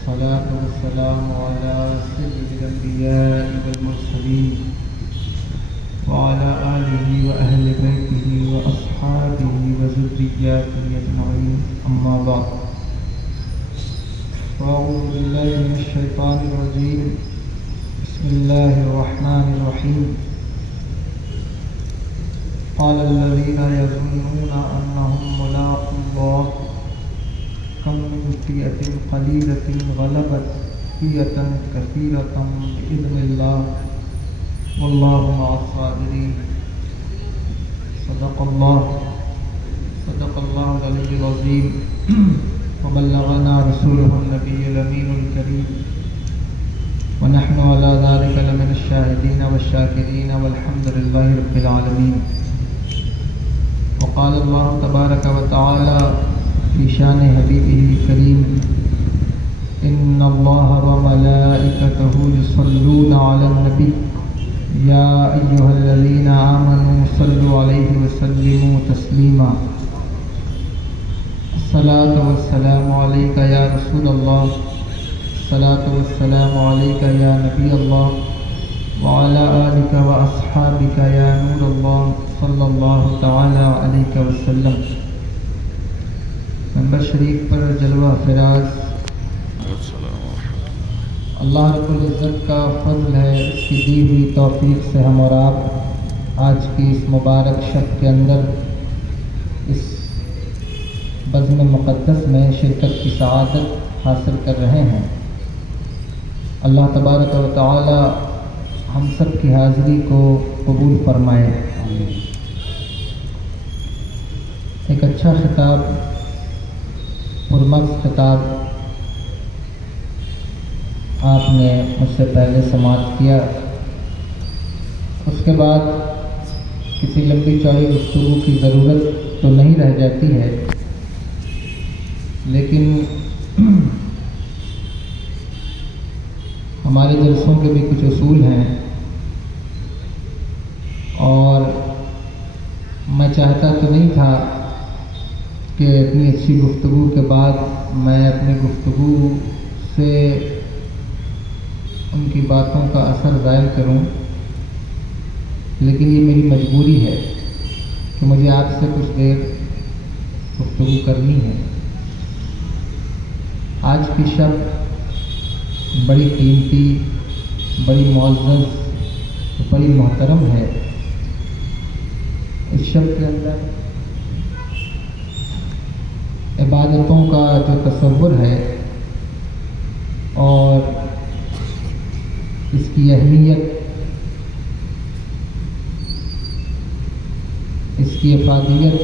والصلاة والسلام على سيد الأنبياء والمرسلين وعلى آله وأهل بيته وأصحابه وذرياته أجمعين، أما بعد. أعوذ بالله من الشيطان الرجيم. بسم الله الرحمن الرحيم. قال الذين يظنون أنهم ملاقو الله كم من فئة قليلة غلبت فئة كثيرة بإذن الله والله مع الصابرين. صدق الله العلي العظيم وبلغنا رسوله النبي الأمين الكريم ونحن على ذلك لمن الشاهدين والشاكرين والحمد لله رب العالمين. وقال الله تبارك وتعالى في شان حبيبه الكريم: إن الله وملائكته يصلون على النبي يا أيها الذين آمنوا صلوا عليه وسلموا تسليما. الصلاة والسلام عليك يا رسول الله، الصلاة والسلام عليك يا نبي الله وعلى آلك وأصحابك يا نور الله صلی اللہ تعالی علیہ وسلم. منبر شریف پر جلوہ فراز اللہ رب العزت کا فضل ہے. اس کی دی ہوئی توفیق سے ہم اور آپ آج کی اس مبارک شب کے اندر اس بزم مقدس میں شرکت کی سعادت حاصل کر رہے ہیں. اللہ تبارک و تعالی ہم سب کی حاضری کو قبول فرمائے. ایک اچھا خطاب، پرمغز خطاب آپ نے مجھ سے پہلے سماعت کیا. اس کے بعد کسی لمبی چوڑی گفتگو کی ضرورت تو نہیں رہ جاتی ہے، لیکن ہمارے جلسوں کے بھی کچھ اصول ہیں اور میں چاہتا تو نہیں تھا کہ اتنی اچھی گفتگو کے بعد میں اپنی گفتگو سے ان کی باتوں کا اثر ظاہر کروں، لیکن یہ میری مجبوری ہے کہ مجھے آپ سے کچھ دیر گفتگو کرنی ہے. آج کی شب بڑی قیمتی، بڑی معزز، بڑی محترم ہے. اس شب کے اندر عبادتوں کا جو تصور ہے اور اس کی اہمیت، اس کی افادیت،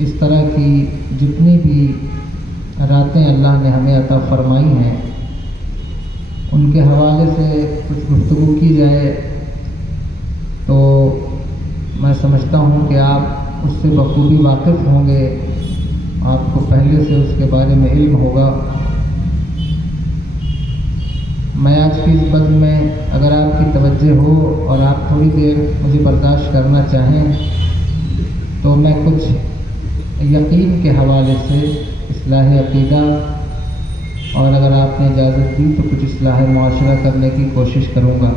اس طرح کی جتنی بھی راتیں اللہ نے ہمیں عطا فرمائی ہیں، ان کے حوالے سے کچھ گفتگو کی جائے تو میں سمجھتا ہوں کہ آپ اس سے بخوبی واقف ہوں گے، آپ کو پہلے سے اس کے بارے میں علم ہوگا. میں آج کی اس بزم میں اگر آپ کی توجہ ہو اور آپ تھوڑی دیر مجھے برداشت کرنا چاہیں تو میں کچھ یقین کے حوالے سے اصلاح عقیدہ اور اگر آپ نے اجازت دی تو کچھ اصلاح معاشرہ کرنے کی کوشش کروں گا.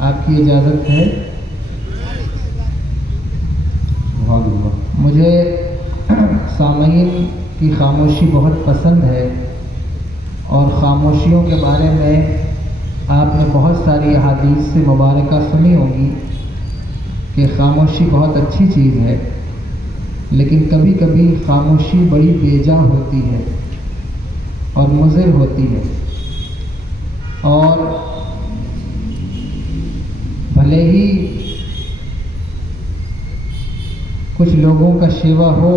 آپ کی اجازت ہے؟ مجھے سامعین کی خاموشی بہت پسند ہے اور خاموشیوں کے بارے میں آپ نے بہت ساری احادیث سے مبارکہ سنی ہوگی کہ خاموشی بہت اچھی چیز ہے، لیکن کبھی کبھی خاموشی بڑی بے جا ہوتی ہے اور مضر ہوتی ہے. اور بھلے ہی کچھ لوگوں کا شیوا ہو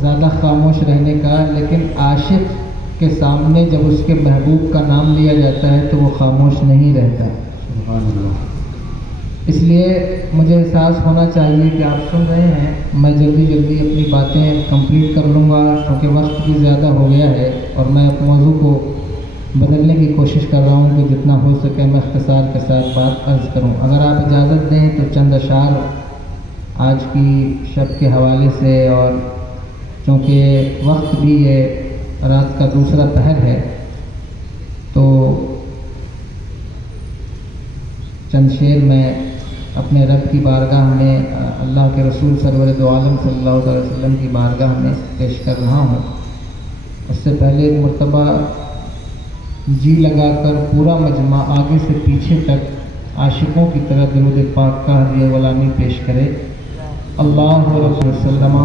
زیادہ خاموش رہنے کا، لیکن عاشق کے سامنے جب اس کے محبوب کا نام لیا جاتا ہے تو وہ خاموش نہیں رہتا. سبحان اللہ. اس لیے مجھے احساس ہونا چاہیے کہ آپ سن رہے ہیں. میں جلدی اپنی باتیں کمپلیٹ کر لوں گا کیونکہ وقت بھی زیادہ ہو گیا ہے اور میں موضوع کو بدلنے کی کوشش کر رہا ہوں کہ جتنا ہو سکے میں اختصار کے ساتھ بات عرض کروں. اگر آپ اجازت دیں تو چند اشعار آج کی شب کے حوالے سے، اور چونکہ وقت بھی ہے رات کا دوسرا پہر ہے، تو چند شعر میں اپنے رب کی بارگاہ میں، اللہ کے رسول سرور دو عالم صلی اللہ علیہ وسلم کی بارگاہ میں پیش کر رہا ہوں۔ اس سے پہلے ایک مرتبہ جی لگا کر پورا مجمع آگے سے پیچھے تک عاشقوں کی طرح درود پاک کا ہدیہ غلامی پیش کرے۔ اللہ رسول وسلم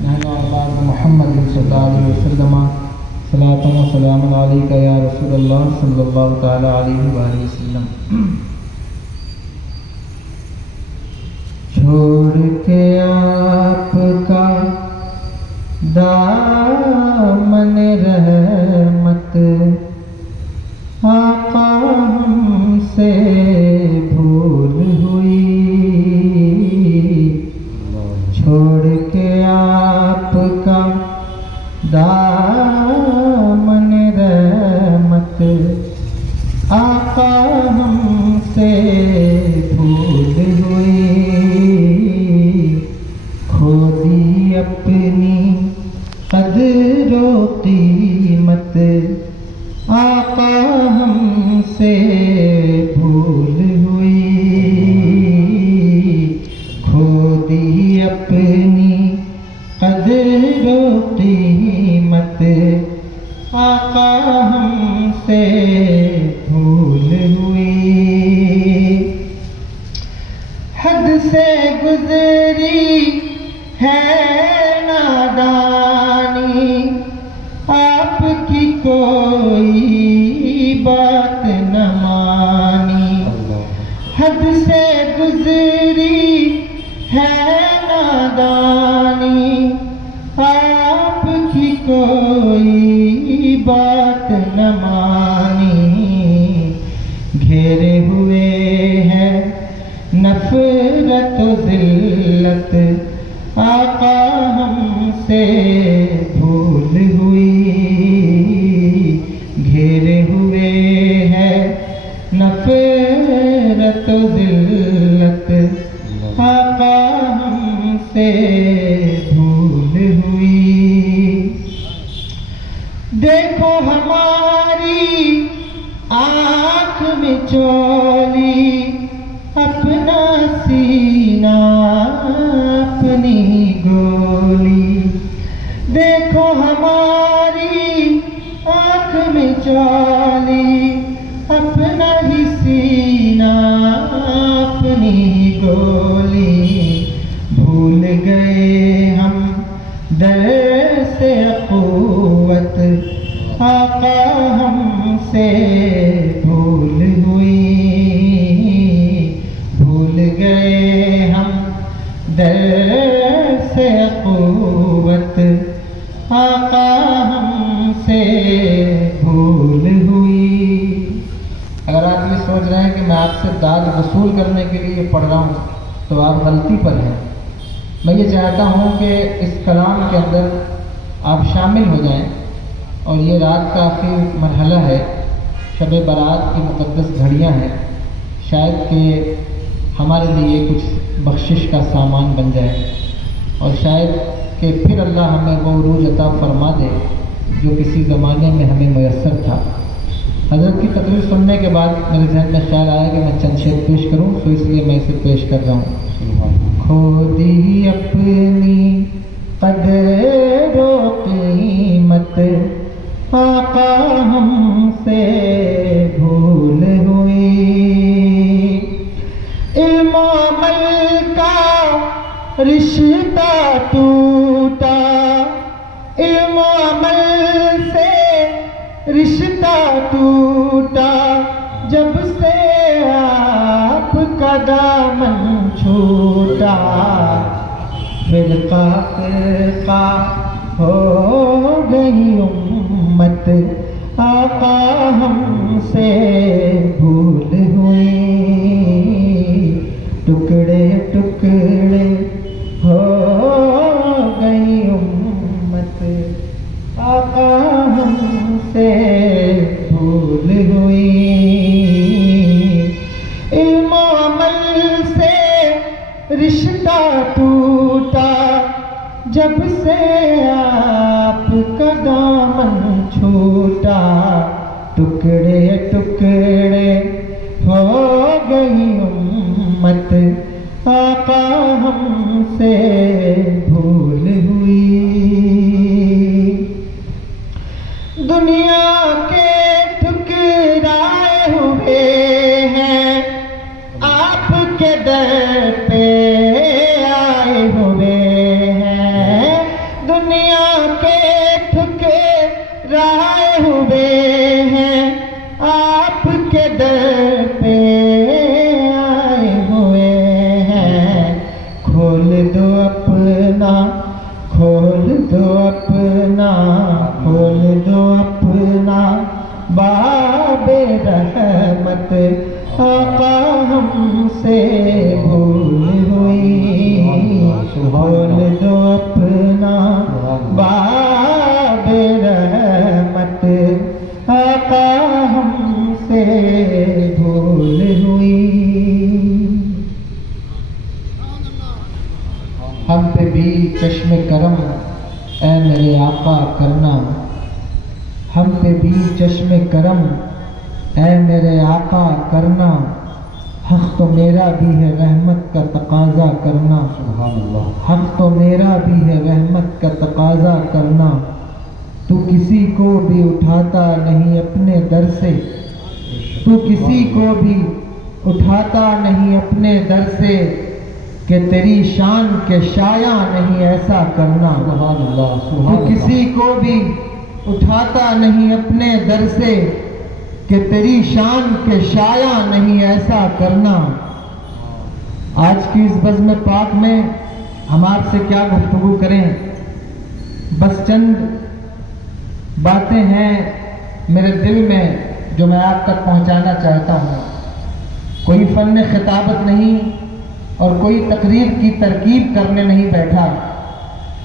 نحن احباب محمد صلی اللہ علیہ وسلم صلاۃ و سلام علیک یا رسول اللہ صلی اللہ تعالی علیہ وآلہ وسلم۔ چھوڑ کے آپ کا دامن رحمت آقا ہم سے بھول ہوئی، چھوڑ کے آپ کا دامن رحمت آقا ہم سے بھول ہوئی، کھو دی اپنی قدر و قیمت آقا ہم سے بھول ہوئی، کھو دی اپنی قدر و قیمت آقا ہم سے بھول ہوئی، حد سے گزری ہے نادانی آپ کی کوئی بات نہ مانی، حد سے گزری ہے نادانی آپ کی کوئی بات نہ مانی، گھیرے ہوئے ہیں نفرت و ذلت آقا ہم سے بھول ہوئی، گھیرے ہوئے ہیں نفرت و ذلت آقا ہم سے بھول ہوئی، دیکھو ہماری آنکھ میں چولی اپنا سینہ اپنی گولی، دیکھو ہماری آنکھ میں چولی اپنا ہی سینہ اپنی گولی، بھول گئے ہم در سے اخوت آقا ہم سے بھول ہوئی، بھول گئے ہم در سے اخوت آقا ہم سے بھول ہوئی۔ اگر آپ یہ سوچ رہے ہیں کہ میں آپ سے داد وصول کرنے کے لیے پڑھ رہا ہوں تو آپ غلطی پر ہیں۔ میں یہ چاہتا ہوں کہ اس کلام کے اندر آپ شامل ہو جائیں، اور یہ رات کا آخری مرحلہ ہے، شب برات کی مقدس گھڑیاں ہیں، شاید کہ ہمارے لیے کچھ بخشش کا سامان بن جائے، اور شاید کہ پھر اللہ ہمیں وہ عروج عطا فرما دے جو کسی زمانے میں ہمیں میسر تھا۔ حضرت کی تقریر سننے کے بعد میرے ذہن میں خیال آیا کہ میں چند شعر پیش کروں، تو اس لیے میں اسے پیش کر رہا ہوں۔ کھو دی اپنی قدر و قیمت آقا ہم سے بھول ہوئی، علم و عمل کا رشتہ ٹوٹا، علم و عمل سے رشتہ ٹوٹا، جب سے آپ کا دامن چھوٹا، فرقہ فرقہ ہو گئی امت آقا ہم سے بھول ہوئی، ٹکڑے ٹکڑے ہو گئی امت آقا ہم سے بھول ہوئی، علم و عمل سے رشتہ ٹوٹا، جب سے آپ کا دامن ٹوٹا ٹکڑے ٹکڑے ہو گئی امت آقا ہم سے بھول ہوئی دنیا کے ٹھکرائے ہوئے ہیں آپ کے در پہ آئے ہوئے ہیں دنیا کے ٹھکرائے ہوئے ہیں آپ کے در پہ آئے ہوئے ہیں کھول دو اپنا کھول دو اپنا کھول دو اپنا باب رحمت آقا ہم سے بھول ہوئی کھول دو اپنا باب رحمت آقا ہم سے بھول ہوئی ہم پہ بھی چشم کرم اے میرے آقا کرنا ہم پہ بھی چشم کرم اے میرے آقا کرنا حق تو میرا بھی ہے رحمت کا تقاضا کرنا سبحان اللہ حق تو میرا بھی ہے رحمت کا تقاضا کرنا تو کسی کو بھی اٹھاتا نہیں اپنے در سے تو کسی کو بھی اٹھاتا نہیں اپنے در سے کہ تیری شان کے شایع نہیں ایسا کرنا سبحان اللہ تو کسی کو بھی اٹھاتا نہیں اپنے در سے کہ تیری شان کے شایع نہیں ایسا کرنا آج کی اس بزم پاک میں ہم آپ سے کیا گفتگو کریں بس چند باتیں ہیں میرے دل میں جو میں آپ تک پہنچانا چاہتا ہوں کوئی فن خطابت نہیں اور کوئی تقریر کی ترکیب کرنے نہیں بیٹھا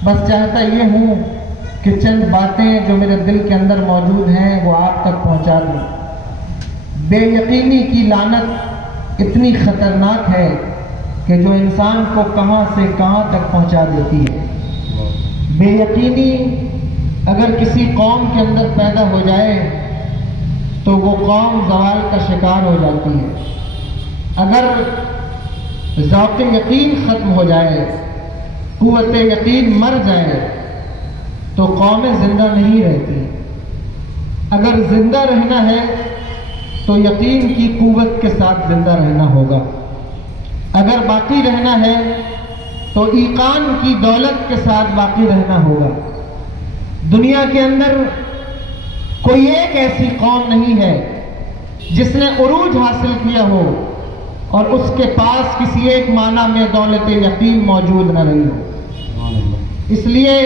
بس چاہتا یہ ہوں کہ چند باتیں جو میرے دل کے اندر موجود ہیں وہ آپ تک پہنچا دوں بے یقینی کی لعنت اتنی خطرناک ہے کہ جو انسان کو کہاں سے کہاں تک پہنچا دیتی ہے بے یقینی اگر کسی قوم کے اندر پیدا ہو جائے تو وہ قوم زوال کا شکار ہو جاتی ہے اگر ذوق یقین ختم ہو جائے قوت یقین مر جائے تو قومیں زندہ نہیں رہتی اگر زندہ رہنا ہے تو یقین کی قوت کے ساتھ زندہ رہنا ہوگا اگر باقی رہنا ہے تو ایقان کی دولت کے ساتھ باقی رہنا ہوگا دنیا کے اندر کوئی ایک ایسی قوم نہیں ہے جس نے عروج حاصل کیا ہو اور اس کے پاس کسی ایک معنی میں دولت یقین موجود نہ رہی ہو اس لیے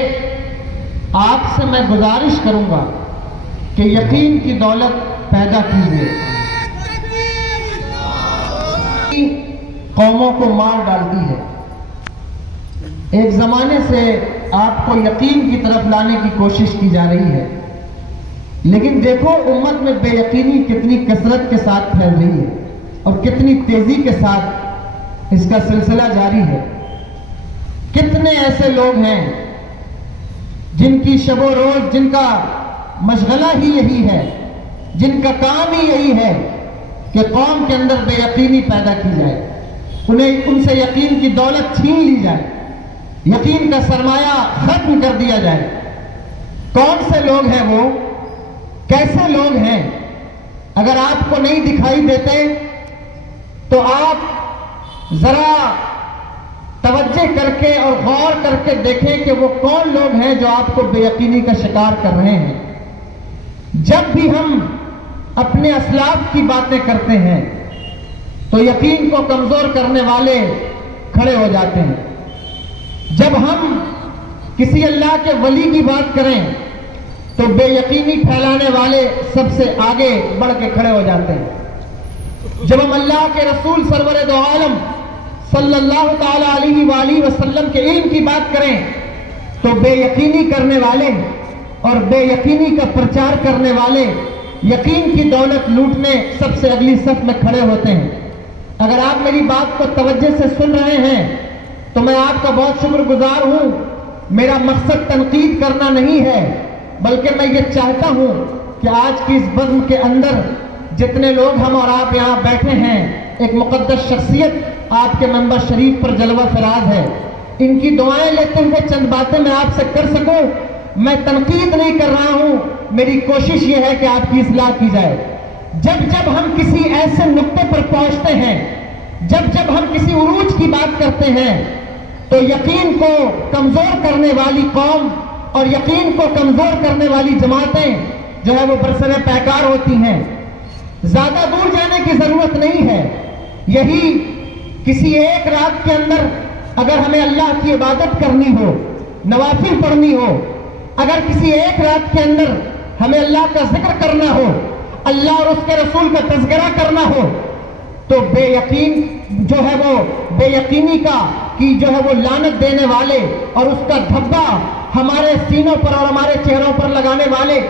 آپ سے میں گزارش کروں گا کہ یقین کی دولت پیدا کیجیے قوموں کو مار ڈالتی ہے ایک زمانے سے آپ کو یقین کی طرف لانے کی کوشش کی جا رہی ہے لیکن دیکھو امت میں بے یقینی کتنی کثرت کے ساتھ پھیل رہی ہے اور کتنی تیزی کے ساتھ اس کا سلسلہ جاری ہے کتنے ایسے لوگ ہیں جن کی شب و روز جن کا مشغلہ ہی یہی ہے جن کا کام ہی یہی ہے کہ قوم کے اندر بے یقینی پیدا کی جائے ان سے یقین کی دولت چھین لی جائے یقین کا سرمایہ ختم کر دیا جائے کون سے لوگ ہیں وہ کیسے لوگ ہیں اگر آپ کو نہیں دکھائی دیتے تو آپ ذرا توجہ کر کے اور غور کر کے دیکھیں کہ وہ کون لوگ ہیں جو آپ کو بے یقینی کا شکار کر رہے ہیں جب بھی ہم اپنے اسلاف کی باتیں کرتے ہیں تو یقین کو کمزور کرنے والے کھڑے ہو جاتے ہیں جب ہم کسی اللہ کے ولی کی بات کریں تو بے یقینی پھیلانے والے سب سے آگے بڑھ کے کھڑے ہو جاتے ہیں جب ہم اللہ کے رسول سرور دو عالم صلی اللہ تعالی علیہ وآلہ وسلم کے علم کی بات کریں تو بے یقینی کرنے والے اور بے یقینی کا پرچار کرنے والے یقین کی دولت لوٹنے سب سے اگلی صف میں کھڑے ہوتے ہیں اگر آپ میری بات کو توجہ سے سن رہے ہیں تو میں آپ کا بہت شکر گزار ہوں میرا مقصد تنقید کرنا نہیں ہے بلکہ میں یہ چاہتا ہوں کہ آج کی اس بزم کے اندر جتنے لوگ ہم اور آپ یہاں بیٹھے ہیں، ایک مقدس شخصیت آپ کے منبر شریف پر جلوہ فراز ہے. ان کی دعائیں لیتے ہوئے چند باتیں میں آپ سے کر سکوں. میں تنقید نہیں کر رہا ہوں، میری کوشش یہ ہے کہ آپ کی اصلاح کی جائے. جب ہم کسی ایسے نقطے پر پہنچتے ہیں، جب ہم کسی عروج کی بات کرتے ہیں، تو یقین کو کمزور کرنے والی قوم اور یقین کو کمزور کرنے والی جماعتیں جو ہے وہ برسر پیکار ہوتی ہیں. زیادہ دور جانے کی ضرورت نہیں ہے. یہی کسی ایک رات کے اندر اگر ہمیں اللہ کی عبادت کرنی ہو، نوافل پڑھنی ہو، اگر کسی ایک رات کے اندر ہمیں اللہ کا ذکر کرنا ہو، اللہ اور اس کے رسول کا تذکرہ کرنا ہو، تو بے یقین جو ہے وہ بے یقینی کی جو ہے وہ لعنت دینے والے اور اس کا دھبا ہمارے سینوں پر اور ہمارے چہروں پر لگانے والے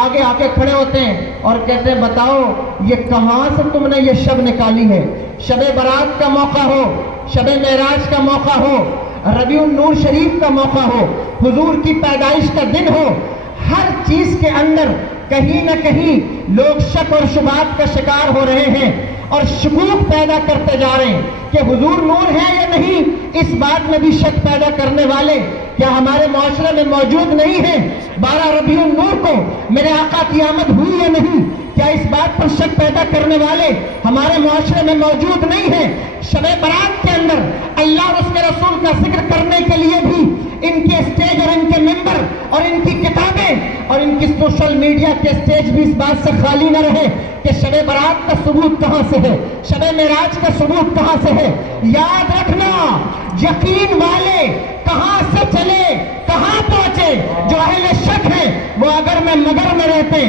آگے آ کے کھڑے ہوتے ہیں اور کہتے ہیں بتاؤ یہ کہاں سے تم نے یہ شب نکالی ہے؟ شب برات کا موقع ہو، شب معراج کا موقع ہو، ربیع النور شریف کا موقع ہو، حضور کی پیدائش کا دن ہو، ہر چیز کے اندر کہیں نہ کہیں لوگ شک اور شبہات کا شکار ہو رہے ہیں اور شکوک پیدا کرتے جا رہے ہیں کہ حضور نور ہے یا نہیں. اس بات میں بھی شک پیدا کرنے والے کیا ہمارے معاشرے میں موجود نہیں ہیں؟ 12 ربیع النور کو میرے آقا کی آمد ہوئی یا نہیں؟ کیا اس بات پر شک پیدا کرنے والے ہمارے معاشرے میں موجود نہیں ہیں؟ شب برات کے اندر اللہ اور اس کے رسول کا ذکر کرنے کے لیے بھی ان کے اسٹیج اور ان کے ممبر اور ان کی کتابیں اور ان کی سوشل میڈیا کے اسٹیج بھی اس بات سے خالی نہ رہے کہ شب برات کا ثبوت کہاں سے ہے، شب معراج کا ثبوت کہاں سے ہے. یاد رکھنا، یقین والے کہاں سے چلے کہاں پہنچے. جو اہل شک ہے وہ اگر میں مگر میں رہتے.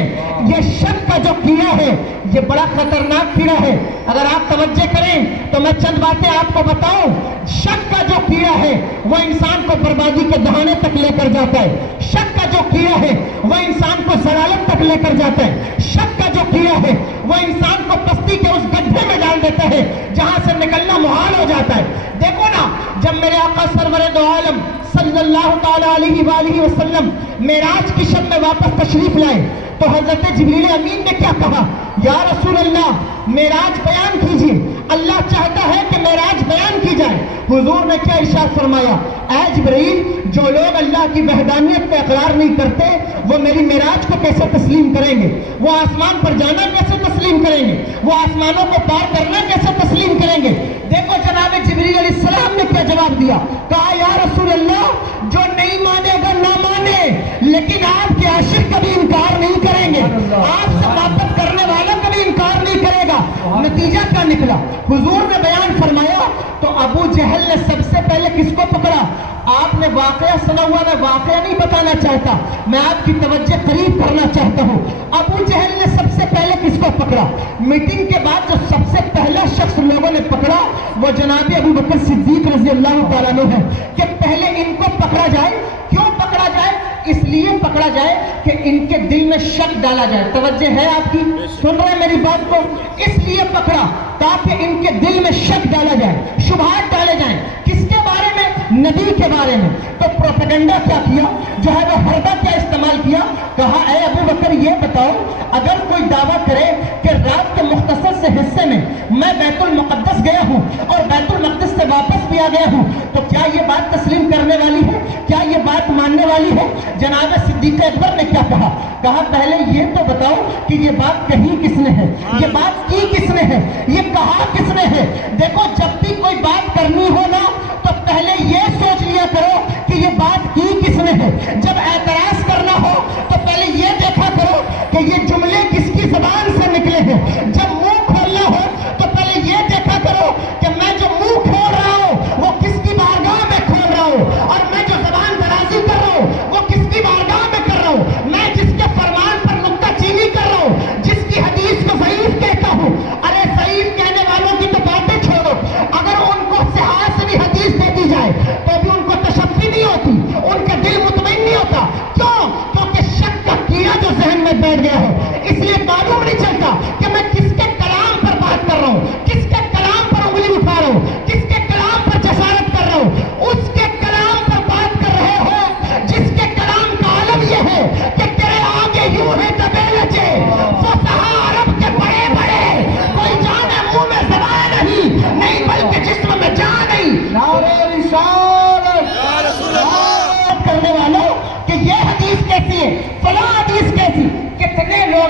یہ شک کا جو کیڑا ہے یہ بڑا خطرناک کیڑا ہے. اگر آپ توجہ کریں تو میں چند باتیں آپ کو بتاؤں. شک کا جو کیڑا ہے وہ انسان کو بربادی کے دہانے تک لے کر جاتا ہے. شک کا جو کیڑا ہے وہ انسان کو ضلالت تک لے کر جاتا ہے. شک کا جو کیڑا ہے وہ انسان کو پستی کے اس گڈھے میں ڈال دیتا ہے جہاں سے نکلنا محال ہو جاتا ہے. دیکھو نا، جب میرے آقا سرور دو عالم صلی اللہ تعالی علیہ وآلہ وسلم معراج کی شب میں واپس تشریف لائے تو حضرت جبریل امین نے کیا کہا؟ یا رسول اللہ معراج بیان کیجیے. اللہ چاہتا ہے کہ معراج بیان کی جائے. حضور نے کیا ارشاد فرمایا؟ اے جبریل، جو لوگ اللہ کی وحدانیت کا اقرار نہیں کرتے وہ میری معراج کو کیسے تسلیم کریں گے؟ وہ آسمان پر جانا کیسے تسلیم کریں گے؟ وہ آسمانوں کو پار کرنا کیسے تسلیم کریں گے؟ دیکھو جناب جبریل علیہ السلام نے کیا جواب دیا. کہا یا رسول اللہ، جو نہیں مانے گا نہ مانے، لیکن آپ کے عاشق کبھی انکار نہیں کریں گے، آپ سے محبت کرنے والا کبھی انکار نہیں کرے گا. نتیجہ کیا نکلا؟ حضور نے بیان فرمایا تو ابو جہل نے سب سے پہلے کس کو پکڑا؟ آپ نے واقعہ سنا ہوا، میں واقعہ نہیں بتانا چاہتا، میں آپ کی توجہ قریب کرنا چاہتا ہوں. ابو جہل نے سب سے پہلے کس کو پکڑا؟ میٹنگ کے بعد جو سب سے پہلا شخص لوگوں نے پکڑا وہ جناب ابو بکر صدیق رضی اللہ تعالیٰ عنہ ہے کہ پہلے ان کو پکڑا جائے. کیوں پکڑا جائے؟ اس لیے پکڑا جائے کہ ان کے دل میں شک ڈالا جائے. توجہ ہے آپ کی؟ سن رہے ہیں میری بات کو؟ اس لیے پکڑا تاکہ ان کے دل میں شک ڈالا جائے، شبہات ڈالے جائیں. کس کے بارے میں؟ نبی کے بارے میں. تو پروپیگنڈا کیا کیا جو ہے وہ حربہ کیا استعمال کیا؟ کہا اے ابو بکر یہ بتاؤ، اگر کوئی دعویٰ کرے کہ رات کے مختصر سے حصے میں میں بیت المقدس گیا ہوں اور بیت المقدس سے واپس بھی آ گیا ہوں تو کیا یہ بات تسلیم کرنے والی ہے؟ کیا یہ بات ماننے والی ہے؟ جناب صدیق اکبر نے کیا کہا؟ کہا پہلے یہ تو بتاؤ کہ یہ بات کہی کس نے ہے، یہ بات کی کس نے ہے، یہ کہا کس نے ہے. دیکھو جب بھی کوئی بات کرنی ہو نا تو پہلے یہ سوچ لیا کرو کہ یہ بات کی کس نے ہے. جب اعتراض کرنا ہو تو پہلے یہ دیکھا کرو کہ یہ جملے کس کی زبان سے نکلے ہیں. جب منہ کھولنا ہو تو پہلے یہ دیکھا کرو کہ میں جو منہ کھول رہا ہوں وہ کس کی بارگاہ میں کھول رہا ہوں، اور میں جو زبان درازی کر رہا ہوں وہ کس کی بارگاہ میں کر رہا ہوں. میں جس کے فرمان پر نکتہ چینی کر رہا ہوں، جس کی حدیث کو ضعیف کہتا ہوں، ارے ضعیف کہنے والوں کی تو باتیں چھوڑو، اگر ان کو صحاح سے بھی حدیث دے دی جائے تو بھی ان کو تشفی نہیں ہوتی، ان کا دل مطمئن نہیں ہوتا. کیوں؟ کیونکہ شک کا کیڑا جو ذہن میں بیٹھ گیا ہے.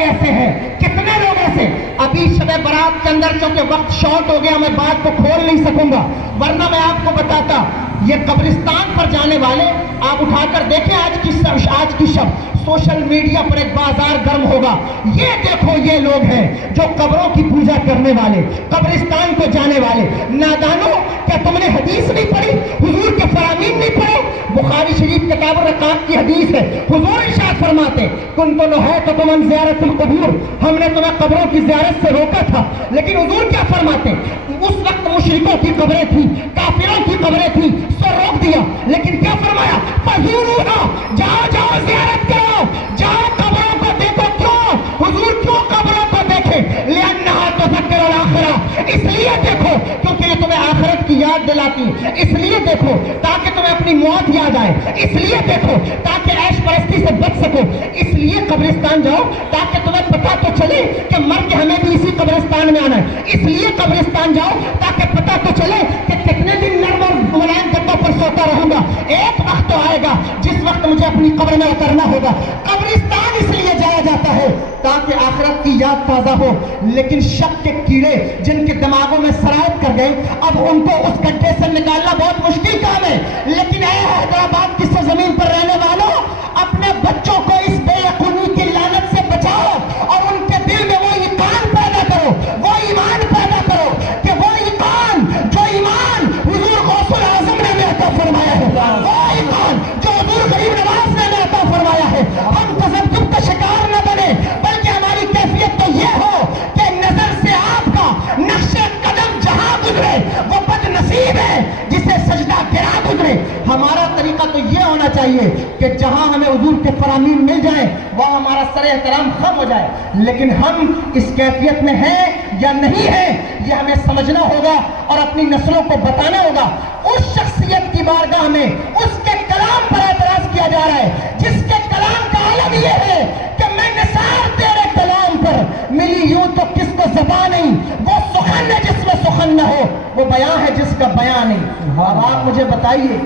ایسے ہیں, کتنے لوگ ایسے. ابھی شب برات کے اندر چونکہ وقت شارٹ ہو گیا, میں بات کو کھول نہیں سکوں گا, ورنہ میں آپ کو بتاتا. یہ قبرستان پر جانے والے آپ اٹھا کر دیکھیں, آج کی شب سوشل میڈیا پر ایک بازار گرم ہوگا. یہ دیکھو یہ لوگ ہیں جو قبروں کی پوجا کرنے والے, قبرستان کو جانے والے. نادانو, کیا تم نے حدیث نہیں پڑھی, حضور کے فرامین نہیں پڑھے؟ بخاری شریف کتاب الرقاق کی حدیث ہے, حضور ارشاد فرماتے کنت نہیتکم عن زیارت القبور, ہم نے تمہیں قبروں کی زیارت سے روکا تھا. لیکن حضور کیا فرماتے, اس وقت مشرکوں کی قبریں تھیں, کافروں کی قبریں تھیں, سو روک دیا. لیکن کیا فرمایا, فزوروہا, جاؤ جاؤ زیارت کرو, جاؤ قبروں کو دیکھو. کیوں حضور کیوں قبروں کو دیکھے؟ لأنہا تذکر الآخرہ, اس لیے دیکھو کیونکہ یہ تمہیں آخرت کی یاد دلاتی. اس لیے دیکھو تاکہ تمہیں اپنی موت یاد آئے. اس لیے دیکھو تاکہ عیش پرستی سے بچ سکو. اس لیے قبرستان جاؤ تاکہ تمہیں پتہ تو چلے کہ مر کے ہمیں بھی اسی قبرستان میں آنا ہے. اس لیے قبرستان جاؤ تاکہ پتہ تو چلے کہ کتنے دن نرم اور ملائم گدوں پر سوتا رہوں گا. ایک وقت تو آئے گا جس وقت مجھے اپنی قبر میں اترنا ہوگا. قبرستان اس لیے جایا جاتا ہے تاکہ آخرت کی یاد تازہ ہو. لیکن شک کے کیڑے جن کے دماغوں میں سرایت کر گئے, اب ان کو اس گڈھے سے نکالنا بہت مشکل کام ہے. لیکن اے حیدرآباد کی سرزمین پر رہنے والوں, اپنے بچوں کو اس بے یقینی کی لعنت سے بچاؤ اور ان کے دل میں وہ ایمان پیدا کرو, وہ ایمان پیدا کرو کہ وہ ایمان جو ایمان حضور غوث الاعظم نے عطا فرمایا ہے, وہ ایمان جو حضور غریب نواز نے عطا فرمایا ہے. ہم تذبذب کا شکار نہ بنے, بلکہ ہماری کیفیت تو یہ ہو کہ نظر سے آپ کا نقش قدم جہاں گزرے وہ بد نصیب ہے جسے سجدہ گرا گزرے. ہمارا طریقہ تو یہ ہونا چاہیے کہ جہاں ہمیں حضور کے فرامین مل جائیں وہاں ہمارا سر احترام خم ہو جائے. لیکن ہم اس کیفیت میں ہیں یا نہیں ہیں, یہ ہمیں سمجھنا ہوگا اور اپنی نسلوں کو بتانا ہوگا. اس شخصیت کی بارگاہ میں اس کے کلام پر اعتراض کیا جا رہا ہے جس کے کلام کا عالم یہ ہے کہ میں نثار تیرے کلام پر ملی یوں تو کس کو زبان نہیں, وہ سخن ہے جس میں سخن نہ ہو, وہ بیان ہے جس کا بیان نہیں. اب آپ مجھے بتائیے,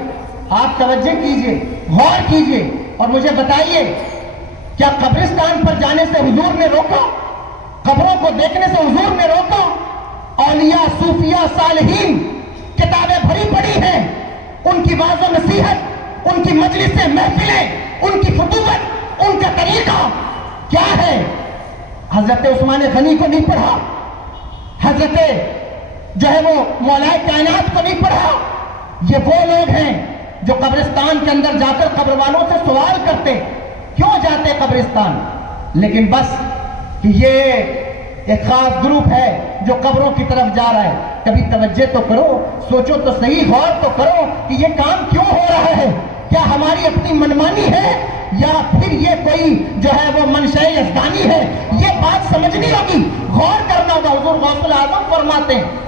آپ توجہ کیجئے, غور کیجئے اور مجھے بتائیے, کیا قبرستان پر جانے سے حضور نے روکا؟ قبروں کو دیکھنے سے حضور نے روکا؟ اولیاء, صوفیاء, صالحین کتابیں بھری پڑی ہیں, ان کی واعظ و نصیحت, ان کی مجلسیں, محفلیں, ان کی فتوت, ان کا طریقہ کیا ہے؟ حضرت عثمان غنی کو نہیں پڑھا, حضرت جو ہے وہ مولا کائنات کو نہیں پڑھا. یہ وہ لوگ ہیں جو قبرستان کے اندر جا کر قبر والوں سے سوال کرتے, کیوں جاتے قبرستان؟ لیکن بس کہ یہ ایک خاص گروپ ہے جو قبروں کی طرف جا رہا ہے. کبھی توجہ تو کرو, سوچو تو صحیح, غور تو کرو کہ یہ کام کیوں ہو رہا ہے. کیا ہماری اپنی منمانی ہے یا پھر یہ کوئی جو ہے وہ منشأ یزدانی ہے؟ یہ بات سمجھنی ہوگی, غور کرنا ہوگا. حضور غوث الاعظم فرماتے ہیں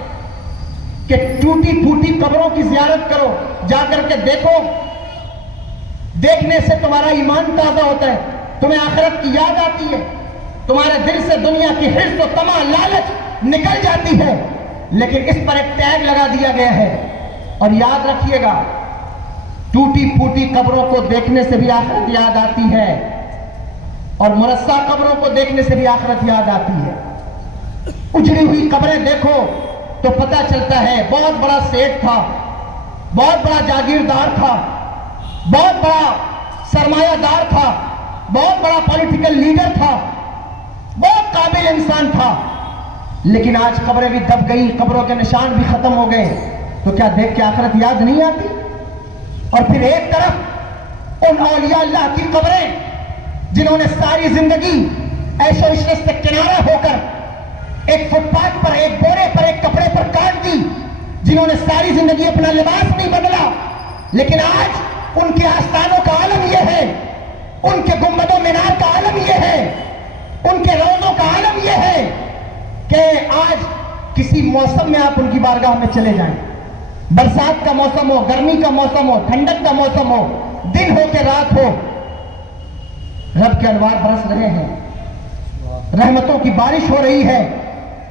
کہ ٹوٹی پھوٹی قبروں کی زیارت کرو, جا کر کے دیکھو, دیکھنے سے تمہارا ایمان تازہ ہوتا ہے, تمہیں آخرت کی یاد آتی ہے, تمہارے دل سے دنیا کی حرص و طمع, لالچ نکل جاتی ہے. لیکن اس پر ایک ٹیگ لگا دیا گیا ہے, اور یاد رکھیے گا, ٹوٹی پھوٹی قبروں کو دیکھنے سے بھی آخرت یاد آتی ہے, اور مرصع قبروں کو دیکھنے سے بھی آخرت یاد آتی ہے. اجڑی ہوئی قبریں دیکھو تو پتہ چلتا ہے بہت بڑا سیٹ تھا, بہت بڑا جاگیردار تھا, بہت بڑا سرمایہ دار تھا, بہت بڑا پولیٹیکل لیڈر تھا, بہت قابل انسان تھا. لیکن آج قبریں بھی دب گئی, قبروں کے نشان بھی ختم ہو گئے, تو کیا دیکھ کے آخرت یاد نہیں آتی؟ اور پھر ایک طرف ان اولیاء اللہ کی قبریں جنہوں نے ساری زندگی عیش و عشرت سے کنارہ ہو کر ایک فٹ پاتھ پر, ایک بورے پر, ایک کپڑے پر کاٹ دی, جنہوں نے ساری زندگی اپنا لباس نہیں بدلا, لیکن آج ان کے آستانوں کا عالم یہ ہے, ان کے گنبد و مینار کا عالم یہ ہے, ان کے روضوں کا عالم یہ ہے کہ آج کسی موسم میں آپ ان کی بارگاہ میں چلے جائیں, برسات کا موسم ہو, گرمی کا موسم ہو, ٹھنڈک کا موسم ہو, دن ہو کہ رات ہو, رب کے انوار برس رہے ہیں, رحمتوں کی بارش ہو رہی ہے,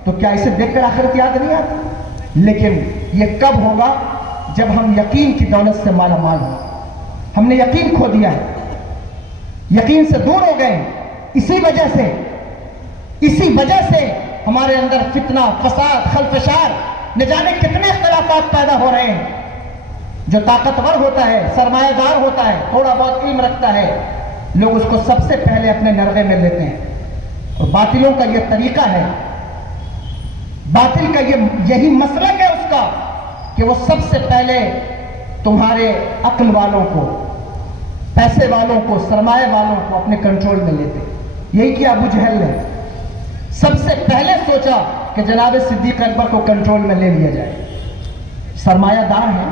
تو کیا اسے دیکھ کر آخرت یاد نہیں آتی؟ لیکن یہ کب ہوگا؟ جب ہم یقین کی دولت سے مالا مال ہوں. ہم نے یقین کھو دیا ہے, یقین سے دور ہو گئے. اسی وجہ سے اسی وجہ سے ہمارے اندر فتنہ، فساد، خلفشار، نہ جانے کتنے اختلافات پیدا ہو رہے ہیں۔ جو طاقتور ہوتا ہے، سرمایہ دار ہوتا ہے، تھوڑا بہت علم رکھتا ہے، لوگ اس کو سب سے پہلے اپنے نرغے میں لیتے ہیں۔ اور باطلوں کا یہ طریقہ ہے، باطل کا یہی مسلک ہے اس کا کہ وہ سب سے پہلے تمہارے عقل والوں کو، پیسے والوں کو، سرمایہ والوں کو اپنے کنٹرول میں لیتے۔ یہی کیا ابو جہل نے، سب سے پہلے سوچا کہ جناب صدیق اکبر کو کنٹرول میں لے لیا جائے۔ سرمایہ دار ہیں،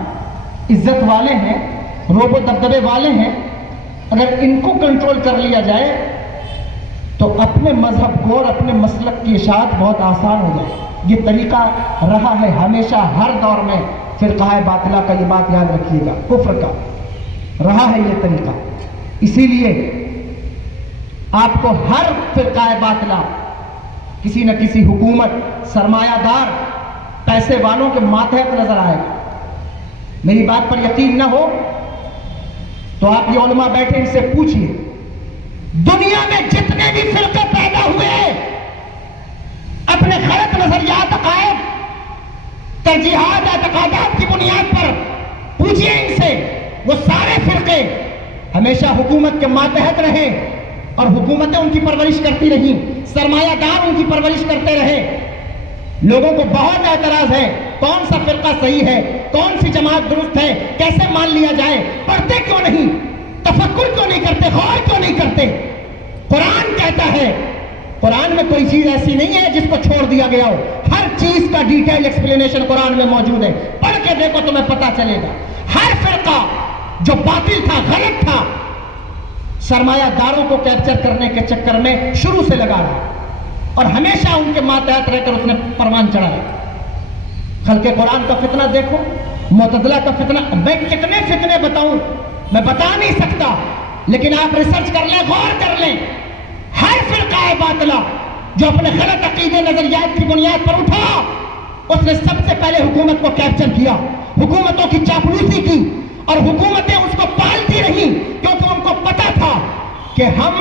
عزت والے ہیں، روب و دبدبے والے ہیں، اگر ان کو کنٹرول کر لیا جائے تو اپنے مذہب کو اور اپنے مسلک کی اشاعت بہت آسان ہو جائے۔ یہ طریقہ رہا ہے ہمیشہ، ہر دور میں فرقہ باطلہ کا، یہ بات یاد رکھیے گا، کفر کا رہا ہے یہ طریقہ۔ اسی لیے آپ کو ہر فرقہ باطلہ کسی نہ کسی حکومت، سرمایہ دار، پیسے والوں کے ماتحت نظر آئے گا۔ میری بات پر یقین نہ ہو تو آپ یہ علماء بیٹھے ان سے پوچھئے، دنیا میں جتنے بھی فرقے پیدا ہوئے اپنے غلط نظریات، عقائد، ترجیحات، اعتقادات کی بنیاد پر پوچھئے ان سے، وہ سارے فرقے ہمیشہ حکومت کے ماتحت رہے اور حکومتیں ان کی پرورش کرتی رہیں، سرمایہ دار ان کی پرورش کرتے رہے۔ لوگوں کو بہت اعتراض ہے، کون سا فرقہ صحیح ہے، کون سی جماعت درست ہے، کیسے مان لیا جائے، پڑھتے کیوں نہیں، تفکر کیوں نہیں کرتے، غور کیوں نہیں کرتے۔ قرآن کہتا ہے، قرآن میں کوئی چیز ایسی نہیں ہے جس کو چھوڑ دیا گیا ہو، ہر چیز کا ڈیٹیل ایکسپلینیشن قرآن میں موجود ہے، پڑھ کے دیکھو تمہیں پتہ چلے گا۔ ہر فرقہ جو باطل تھا، غلط تھا، سرمایہ داروں کو کیپچر کرنے کے چکر میں شروع سے لگا رہا اور ہمیشہ ان کے ماتحت رہ کر اس نے پروان چڑھایا۔ خلق قرآن کا فتنہ دیکھو، معتزلہ کا فتنہ، میں کتنے فتنے بتاؤں، میں بتا نہیں سکتا، لیکن آپ ریسرچ کر لیں، غور کر لیں۔ ہر فرقہ باطلہ جو اپنے غلط عقیدے، نظریات کی بنیاد پر اٹھا، اس نے سب سے پہلے حکومت کو کیپچر کیا، حکومتوں کی چاپلوسی کی، اور حکومتیں اس کو پالتی رہیں کیونکہ ان کو پتا تھا کہ ہم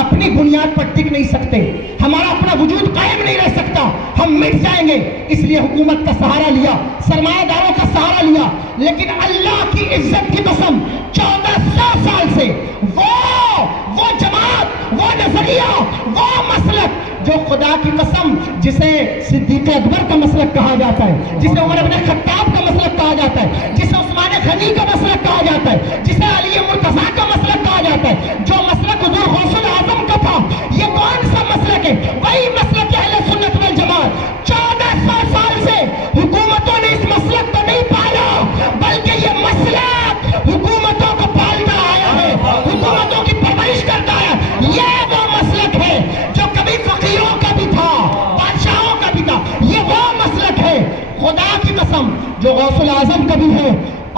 اپنی بنیاد پر ٹک نہیں سکتے، ہمارا اپنا وجود قائم نہیں رہ سکتا، ہم مٹ جائیں گے۔ اس لیے حکومت کا سہارا لیا، سرمایہ داروں کا سہارا لیا۔ لیکن اللہ کی عزت کی قسم 1400 سال سے وہ جماعت، وہ نظریہ، وہ مسلک جو خدا کی قسم جسے صدیق اکبر کا مسلک کہا جاتا ہے، جسے عمر بن خطاب کا مسلک کہا جاتا ہے، جسے عثمان غنی کا مسلک کہا جاتا ہے، جسے علی مرتضیٰ کا مسلک کہا جاتا ہے، جو مسلک حضور غوث الاعظم کا تھا، یہ کون سا مسلک ہے؟ وہی مسلک اہل سنت والجماعت۔ 1400 سال سے حکومتوں نے اس مسلک کو نہیں پالا، بلکہ یہ مسلک حکومتوں کو پالتا آیا ہے، حکومتوں کی پرورش کرتا ہے۔ یہ وہ مسلک ہے جو کبھی فقیروں کا بھی تھا، بادشاہوں کا بھی تھا، یہ وہ مسلک ہے خدا کی قسم جو غوث الاعظم کا بھی ہے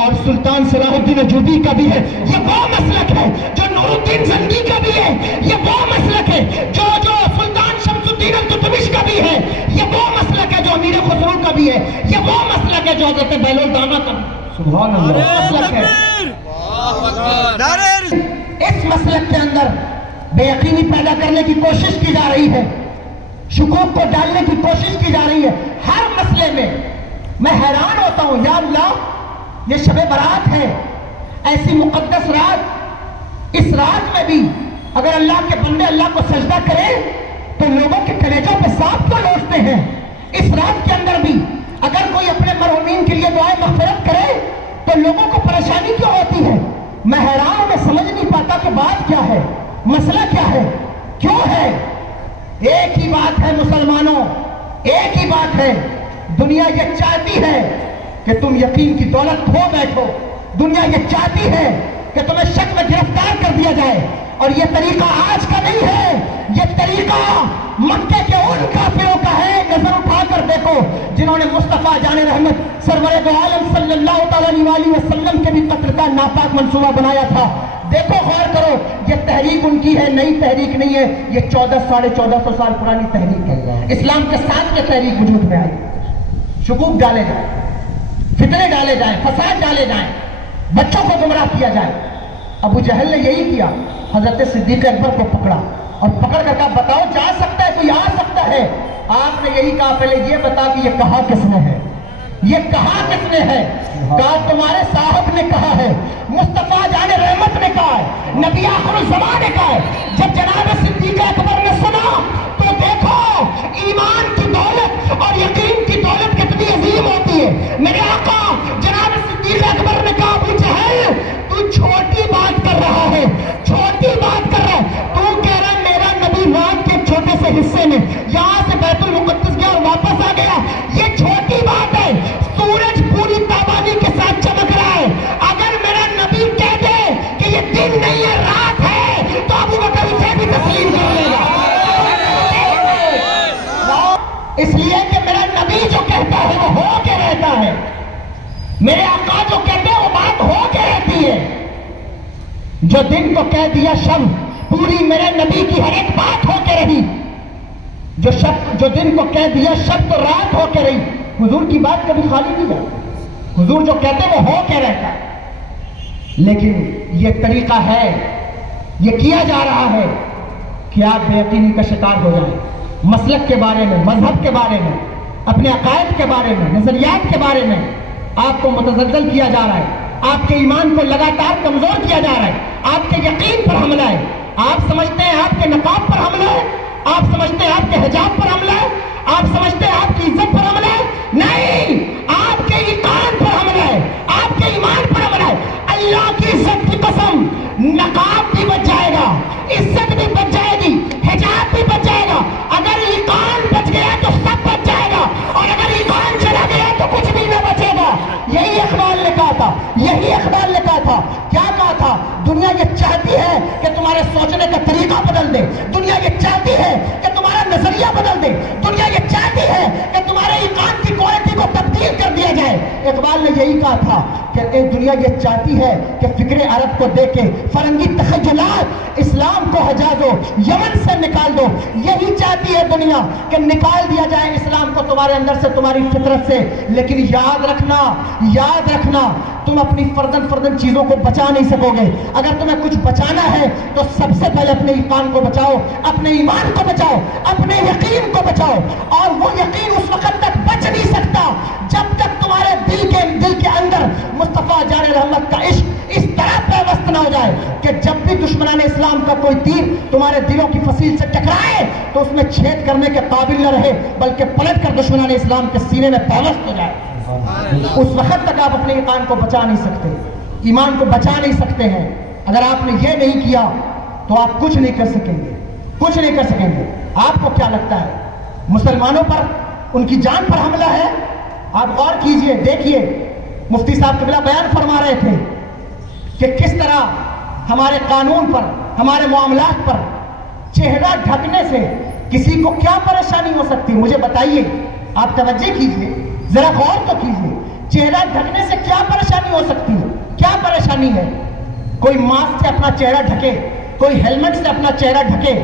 اور سلطان صلاح الدین ایوبی کا بھی ہے، یہ وہ مسلک ہے جو نور الدین زنگی کا بھی ہے، یہ وہ مسلک ہے جو سلطان شمس الدین التتمش کا بھی ہے، یہ وہ مسلک ہے جو امیر خسرو کا بھی ہے، یہ وہ مسلک ہے جو حضرت بہلول دانا کا بھی ہے۔ سبحان اللہ، مسلک ہے۔ اس مسلک کے اندر بے یقینی پیدا کرنے کی کوشش کی جا رہی ہے، شکوک کو ڈالنے کی کوشش کی جا رہی ہے ہر مسئلے میں۔ میں حیران ہوتا ہوں، یا اللہ، یہ شب برات ہے، ایسی مقدس رات، اس رات میں بھی اگر اللہ کے بندے اللہ کو سجدہ کریں تو لوگوں کے کلیجوں پہ سانپ کیوں لوٹتے ہیں؟ اس رات کے اندر بھی اگر کوئی اپنے مرحومین کے لیے دعائیں مغفرت کرے تو لوگوں کو پریشانی کیوں ہوتی ہے؟ میں حیران ہوں، میں سمجھ نہیں پاتا کہ بات کیا ہے، مسئلہ کیا ہے، کیوں ہے؟ ایک ہی بات ہے مسلمانوں، ایک ہی بات ہے، دنیا یہ چاہتی ہے کہ تم یقین کی دولت کھو بیٹھو، دنیا یہ چاہتی ہے کہ تمہیں شک میں گرفتار کر دیا جائے، اور یہ طریقہ آج کا نہیں ہے، یہ طریقہ مکے کے ان کافروں کا ہے۔ نظر اٹھا کر دیکھو جنہوں نے مصطفیٰ جان رحمت سرور دو عالم صلی اللہ تعالی علیہ وسلم کے بھی قتل کا ناپاک منصوبہ بنایا تھا۔ دیکھو، غور کرو، یہ تحریک ان کی ہے، نئی تحریک نہیں ہے، یہ 1400 سال پرانی تحریک ہے۔ اسلام کے ساتھ یہ تحریک وجود میں آئی، شکوک ڈالے جائیں، فتنے ڈالے جائیں، فساد ڈالے جائیں، بچوں کو گمراہ کیا جائے۔ ابو جہل نے یہی کیا، حضرت صدیق اکبر کو پکڑا اور پکڑ کر کہا بتاؤ جا سکتا ہے کوئی آ یہی کہا پہلے یہ بتا کہ یہ کہا کس نے ہے، یہ کہا کس نے ہے؟ کہا تمہارے صاحب نے کہا ہے، مصطفیٰ جان رحمت نے کہا ہے، نبی آخر الزمان نے کہا ہے۔ جب جناب صدیق اکبر نے سنا تو دیکھو ایمان کی دولت اور یقین کی دولت کتنی عظیم ہوتی ہے۔ میرے آقا جناب صدیق اکبر نے کہا ابو جہل تو چھوٹی بات کر رہا ہے، چھوٹی بات کر رہا ہے، تو کہہ رہا ہے میرا نبی رات کے چھوٹے سے حصے میں یہاں سے بیت المقدس گیا اور واپس آ گیا، یہ چھوٹی بات ہے۔ سورج پوری تابانی کے ساتھ چمک رہا ہے، اگر میرا نبی کہہ دے کہ یہ دن نہیں ہے رات ہے تو ابو بکر اسے بھی تسلیم کر لے گا، اس لیے کہ میرا نبی جو کہتا ہے وہ ہو کے رہتا ہے، میرے آقا جو کہتے ہیں وہ بات ہو کے رہتی ہے۔ جو دن کو کہہ دیا شب، پوری میرے نبی کی ہر ایک بات ہو کے رہی، جو دن کو کہہ دیا شب تو رات ہو کے رہی۔ حضور کی بات کبھی خالی نہیں جاتی، حضور جو کہتے ہیں وہ ہو کے رہتا ہے۔ لیکن یہ طریقہ ہے، یہ کیا جا رہا ہے کہ آپ بے یقینی کا شکار ہو جائیں، مسلک کے بارے میں، مذہب کے بارے میں، اپنے عقائد کے بارے میں، نظریات کے بارے میں آپ کو متزلزل کیا جا رہا ہے، آپ کے ایمان کو لگاتار کمزور کیا جا رہا ہے، آپ کے یقین پر حملہ ہے۔ آپ سمجھتے ہیں آپ کے نقاب پر حملہ ہے، آپ سمجھتے ہیں آپ کے حجاب پر حملہ ہے، آپ سمجھتے ہیں آپ کی عزت پر حملہ ہے، نہیں، آپ کے ایمان پر حملہ ہے، آپ کے ایمان پر حملہ ہے۔ اللہ کی عزت کی قسم، نقاب بھی بچ جائے گا، عزت بھی بچ جائے گی، حجاب بھی بچ جائے گا، اگر ایمان بچ گیا تو سب بچ جائے گا، اور اگر ایمان چلا گیا تو کچھ بھی نہ بچے گا۔ یہی اقبال نے کہا تھا، یہی اقبال نے کہا تھا، کیا کہا تھا؟ دنیا یہ چاہتی ہے کہ تمہارے سوچنے کا طریقہ بدل دے، دنیا یہ چاہتی ہے کہ تمہارا نظریہ بدل دے، دنیا یہ چاہتی ہے کہ تمہارے ایمان کی کوالٹی کو تبدیل کر دیا جائے۔ اقبال نے یہی کہا تھا کہ دنیا یہ چاہتی ہے کہ فکر عرب کو دے کے فرنگی تخیلات اسلام کو حجاز و یمن سے نکال دو، یہی چاہتی ہے دنیا کہ نکال دیا جائے اسلام کو تمہارے اندر سے، تمہاری فطرت سے۔ لیکن یاد رکھنا، یاد رکھنا، تم اپنی فردن چیزوں کو بچا نہیں سکو گے۔ اگر تمہیں کچھ بچانا ہے تو سب سے پہلے اپنے ایمان کو بچاؤ، اپنے ایمان کو بچاؤ، اپنے یقین کو بچاؤ، اور وہ یقین اس وقت تک بچ نہیں سکتا جب تک تمہارے دل کے اندر مصطفیٰ جان رحمت کا عشق اس طرح پیوست نہ ہو جائے کہ جب بھی دشمنان اسلام کا کوئی تیر تمہارے دلوں کی فصیل سے ٹکرائے تو اس میں چھید کرنے کے قابل نہ رہے، بلکہ پلٹ کر دشمنان اسلام کے سینے میں پیوست ہو جائے۔ اس وقت تک آپ اپنے ایمان کو بچا نہیں سکتے، ایمان کو بچا نہیں سکتے ہیں۔ اگر آپ نے یہ نہیں کیا تو آپ کچھ نہیں کر سکیں گے، کچھ نہیں کر سکیں گے۔ آپ کو کیا لگتا ہے مسلمانوں پر ان کی جان پر حملہ ہے؟ آپ غور کیجئے، دیکھیے، مفتی صاحب قبلہ بیان فرما رہے تھے کہ کس طرح ہمارے قانون پر، ہمارے معاملات پر چہرہ ڈھکنے سے کسی کو کیا پریشانی ہو سکتی ہے؟ مجھے بتائیے، آپ توجہ کیجئے، ذرا غور تو کیجئے، چہرہ ڈھکنے سے کیا پریشانی ہو سکتی ہے؟ کیا پریشانی ہے؟ کوئی ماسک سے اپنا چہرہ ڈھکے، کوئی ہیلمٹ سے اپنا چہرہ ڈھکے،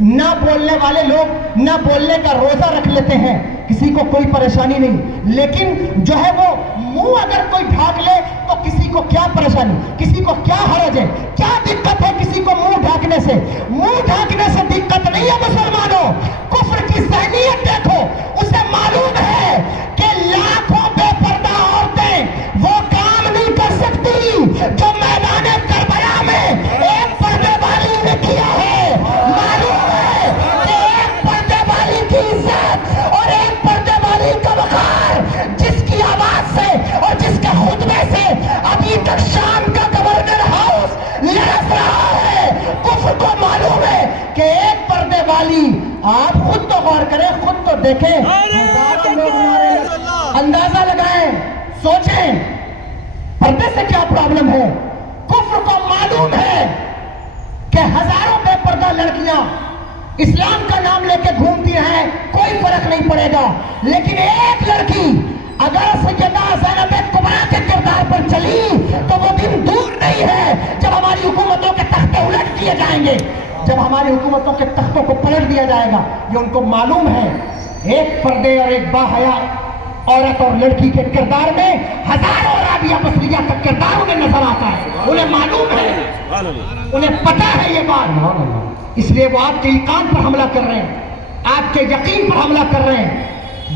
نہ بولنے والے لوگ نہ بولنے کا روزہ رکھ لیتے ہیں، کسی کو کوئی پریشانی نہیں، لیکن جو ہے وہ منہ اگر کوئی ڈھانک لے تو کسی کو کیا پریشانی، کسی کو کیا حرج ہے، کیا دقت ہے کسی کو منہ ڈھانکنے سے؟ منہ ڈھانکنے سے دقت نہیں ہے مسلمانوں، کفر کی ذہنیت دیکھو، اسے معلوم ہے کہ لاکھوں بے پردہ عورتیں وہ کام نہیں کر سکتی جو میدان کربلا میں ایک پردے والی نے کیا ہے۔ معلوم ہے کہ ایک پردے والی کی عزت اور ایک پردے والی کا وقار جس کی آواز سے اور جس کے خطبے سے ابھی تک شام کا گورنر ہاؤس لڑک رہا ہے، کفر کو معلوم ہے کہ ایک پردے والی، آپ خود تو غور کریں، خود تو دیکھیں، اندازہ لگائیں، سوچیں پردے سے کیا پرابلم ہے۔ کفر کو معلوم ہے کہ ہزاروں بے پردہ لڑکیاں اسلام کا نام لے کے گھومتی ہیں، کوئی فرق نہیں پڑے گا، لیکن ایک لڑکی اگر سیدہ زینب کبریٰ کے کردار پر چلی تو وہ دن دور نہیں ہے جب ہماری حکومتوں کے تختے الٹ دیے جائیں گے، جب ہماری حکومتوں کے تختوں کو پلٹ دیا جائے گا۔ یہ ان کو معلوم ہے، ایک پردے اور ایک باحیا عورت اور لڑکی کے کردار میں ہزاروں رابعہ بصریہ کا کردار انہیں نظر آتا ہے، انہیں معلوم ہے، انہیں پتا ہے یہ بات، اس لیے وہ آپ کے ایمان پر حملہ کر رہے ہیں، آپ کے یقین پر حملہ کر رہے ہیں۔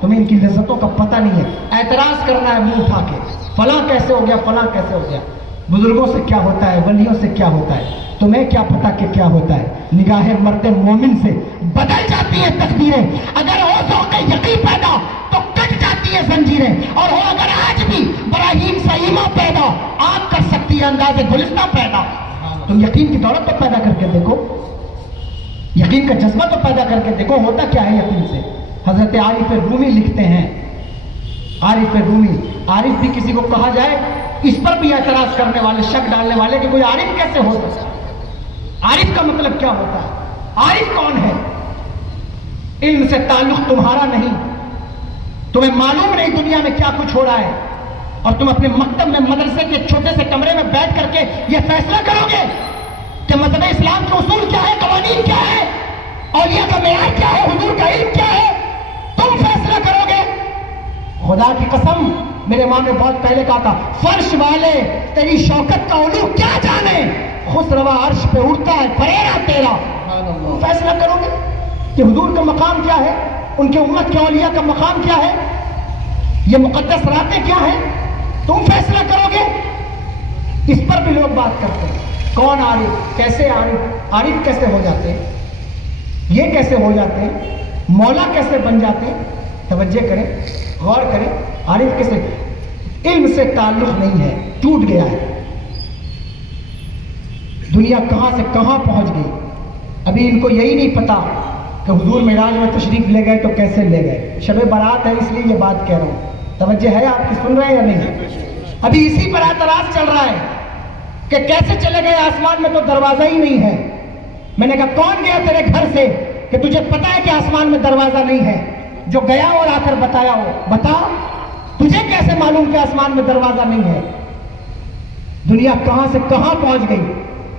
تمہیں ان کی لذتوں کا پتہ نہیں ہے. اعتراض کرنا ہے منہ اٹھا کے, فلاں کیسے ہو گیا, فلاں کیسے ہو گیا. بزرگوں سے کیا ہوتا ہے, ولیوں سے کیا ہوتا ہے, تمہیں کیا پتا کہ کیا ہوتا ہے. نگاہ مرد مومن سے بدل جاتی ہیں تقدیریں. اگر ہو ذوق یقین پیدا تو کٹ جاتی ہے زنجیریں, اور ہو اگر آج بھی براہیم سیما پیدا, آپ کر سکتی ہے انداز گلستہ پیدا. تم یقین کی دولت تو پیدا کر کے دیکھو, یقین کا جذبہ تو پیدا کر کے دیکھو, ہوتا کیا ہے یقین سے. حضرت عارف رومی لکھتے ہیں, عارف رومی, عارف بھی کسی کو کہا جائے, اس پر بھی اعتراض کرنے والے, شک ڈالنے والے کہ کوئی عارف کیسے ہو سکتا ہے, عارف کا مطلب کیا ہوتا ہے, عارف کون ہے. علم سے تعلق تمہارا نہیں, تمہیں معلوم نہیں دنیا میں کیا کچھ ہو رہا ہے, اور تم اپنے مکتب میں مدرسے کے چھوٹے سے کمرے میں بیٹھ کر کے یہ فیصلہ کرو گے کہ مذہب اسلام کے اصول کیا ہے, قوانین کیا ہے, اولیاء کا معیار کیا ہے, حضور کا علم کیا ہے, تم فیصلہ کرو گے. خدا کی قسم, میرے ماں نے بہت پہلے کہا تھا, فرش والے تیری شوکت کا علو کیا جانے, خسروا عرش پہ اڑتا ہے پریرا تیرا. فیصلہ کرو گے کہ حضور کا مقام کیا ہے, ان کے امت کے اولیاء کا مقام کیا ہے, یہ مقدس راتیں کیا ہیں, تم فیصلہ کرو گے. اس پر بھی لوگ بات کرتے ہیں, کون عارف, کیسے عارف, عارف کیسے ہو جاتے ہیں, یہ کیسے ہو جاتے ہیں, مولا کیسے بن جاتے ہیں. توجہ کریں, غور کریں, عارف کیسے, علم سے تعلق نہیں ہے, ٹوٹ گیا ہے. دنیا کہاں سے کہاں پہنچ گئی, ابھی ان کو یہی نہیں پتا کہ حضور معراج میں تشریف لے گئے تو کیسے لے گئے. شب برات ہے اس لیے یہ بات کہہ رہا ہوں, توجہ ہے آپ کی, سن رہے ہیں یا نہیں. ابھی اسی پر اعتراض چل رہا ہے کہ کیسے چلے گئے, آسمان میں تو دروازہ ہی نہیں ہے. میں نے کہا کون گیا تیرے گھر سے کہ تجھے پتا ہے کہ آسمان میں دروازہ نہیں ہے, جو گیا اور آ کر بتایا ہو, بتا تجھے کیسے معلوم کہ آسمان میں دروازہ نہیں ہے. دنیا کہاں سے کہاں پہنچ گئی.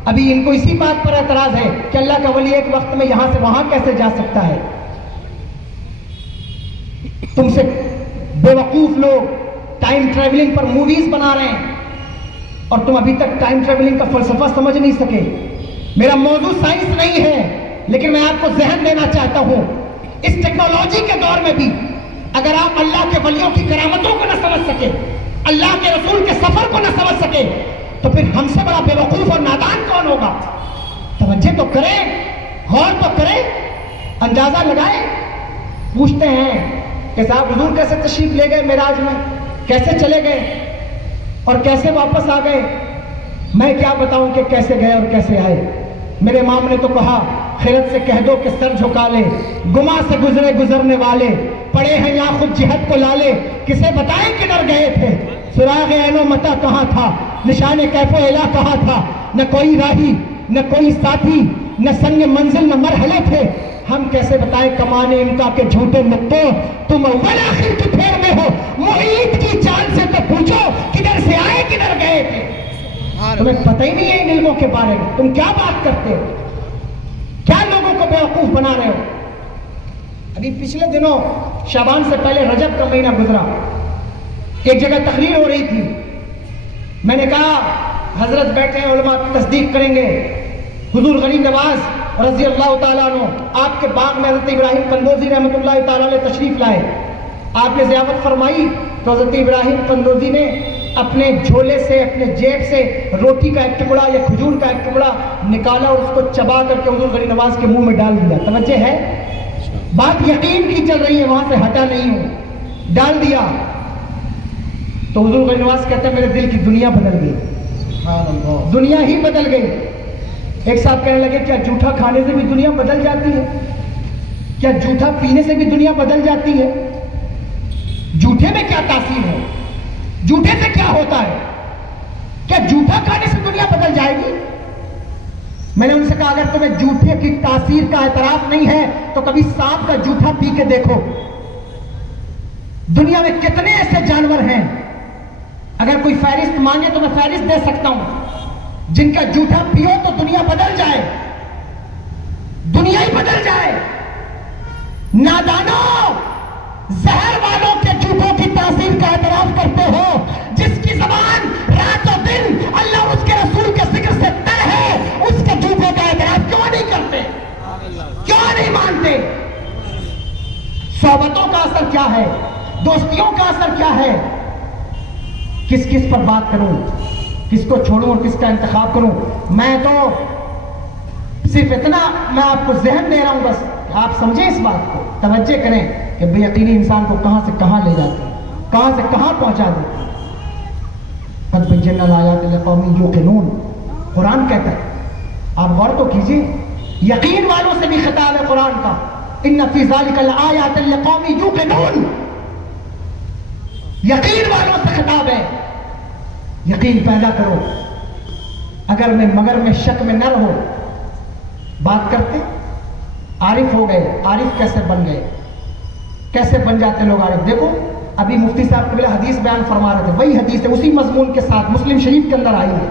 ابھی ان کو اسی بات پر اعتراض ہے کہ اللہ کا ولی ایک وقت میں یہاں سے وہاں کیسے جا سکتا ہے. تم سے بے وقوف لوگ ٹائم ٹریولنگ پر موویز بنا رہے ہیں, اور تم ابھی تک ٹائم ٹریولنگ کا فلسفہ سمجھ نہیں سکے. میرا موضوع سائنس نہیں ہے, لیکن میں آپ کو ذہن دینا چاہتا ہوں, اس ٹیکنالوجی کے دور میں بھی اگر آپ اللہ کے ولیوں کی کرامتوں کو نہ سمجھ سکے, اللہ کے رسول کے سفر کو نہ سمجھ سکے, تو پھر ہم سے بڑا بے وقوف اور نادان کون ہوگا. توجہ تو کریں, غور تو کریں, اندازہ لگائیں. پوچھتے ہیں کہ صاحب حضور کیسے تشریف لے گئے معراج میں, کیسے چلے گئے اور کیسے واپس آ گئے. میں کیا بتاؤں کہ کیسے گئے اور کیسے آئے. میرے امام نے تو کہا, خیرت سے کہہ دو کہ سر جھکا لے, گما سے گزرے گزرنے والے, پڑے ہیں یہاں خود جہت کو لالے, کسے بتائیں کدھر گئے تھے, سراغ عین و متا کہاں تھا, نشان کیف و الا کہاں تھا, نہ کوئی راہی نہ کوئی ساتھی, نہ سنگ منزل نہ مرحلے تھے. ہم کیسے بتائیں کمانے امکا کے جھوٹے نقطوں, تم اول آخر کی پھیر میں ہو, محیط کی چال سے تو پوچھو کدھر سے آئے کدھر گئے تھے. تمہیں پتہ ہی نہیں ہے ان علموں کے بارے میں, تم کیا بات کرتے ہو, کیا لوگوں کو بیوقوف بنا رہے ہو. ابھی پچھلے دنوں شعبان سے پہلے رجب کا مہینہ گزرا, ایک جگہ تقریر ہو رہی تھی. میں نے کہا حضرت بیٹھے ہیں, علماء تصدیق کریں گے, حضور غریب نواز رضی اللہ تعالیٰ عنہ آپ کے باغ میں حضرت ابراہیم قندوزی رحمۃ اللہ تعالیٰ علیہ تشریف لائے. آپ نے ضیافت فرمائی تو حضرت ابراہیم قندوزی نے اپنے جھولے سے, اپنے جیب سے روٹی کا ایک ٹکڑا یا کھجور کا ایک ٹکڑا نکالا اور اس کو چبا کر کے حضور غریب نواز کے منہ میں ڈال دیا. توجہ ہے, بات یقین کی چل رہی ہے, وہاں سے ہٹا نہیں ہوں, ڈال دیا. تو حضور غریب نواز کہتے ہیں میرے دل کی دنیا بدل گئی, دنیا ہی بدل گئی. ایک صاحب کہنے لگے کیا جھوٹا کھانے سے بھی دنیا بدل جاتی ہے, کیا جھوٹا پینے سے بھی دنیا بدل جاتی ہے, جھوٹے میں کیا تاثیر ہے, جھوٹے سے کیا ہوتا ہے, کیا جھوٹا کھانے سے دنیا بدل جائے گی. میں نے ان سے کہا اگر تمہیں جھوٹے کی تاثیر کا اعتراف نہیں ہے تو کبھی سانپ کا جھوٹا پی کے دیکھو. دنیا میں کتنے ایسے جانور ہیں, اگر کوئی فہرست مانگے تو میں فہرست دے سکتا ہوں, جن کا جھوٹا پیو تو دنیا بدل جائے, دنیا ہی بدل جائے. نادانوں, زہر والوں کے جھوٹوں کی تاثیر کا اعتراف کرتے ہو, جس کی زبان رات و دن اللہ اور اس کے رسول کے ذکر سے تر ہے, اس کے جھوٹوں کا اعتراف کیوں نہیں کرتے, کیوں نہیں مانتے. صحبتوں کا اثر کیا ہے, دوستیوں کا اثر کیا ہے, کس کس پر بات کروں, کس کو چھوڑوں اور کس کا انتخاب کروں. میں تو صرف اتنا میں آپ کو ذہن دے رہا ہوں, بس آپ سمجھیں اس بات کو, توجہ کریں کہ بے یقینی انسان کو کہاں سے کہاں لے جاتی ہے, کہاں سے کہاں پہنچا دیتی ہے. قد بینا الآیات لقوم یوقنون, قرآن کہتا ہے. آپ غور تو کیجیے, یقین والوں سے بھی خطاب ہے قرآن کا, ان فی ذلک لآیات لقوم یوقنون, یقین والوں سے خطاب ہے. یقین پیدا کرو. مگر میں شک میں نہ رہو. بات کرتے عارف ہو گئے, عارف کیسے بن گئے, کیسے بن جاتے لوگ عارف. دیکھو ابھی مفتی صاحب قبلہ حدیث بیان فرما رہے تھے, وہی حدیث ہے اسی مضمون کے ساتھ مسلم شریف کے اندر آئی ہے,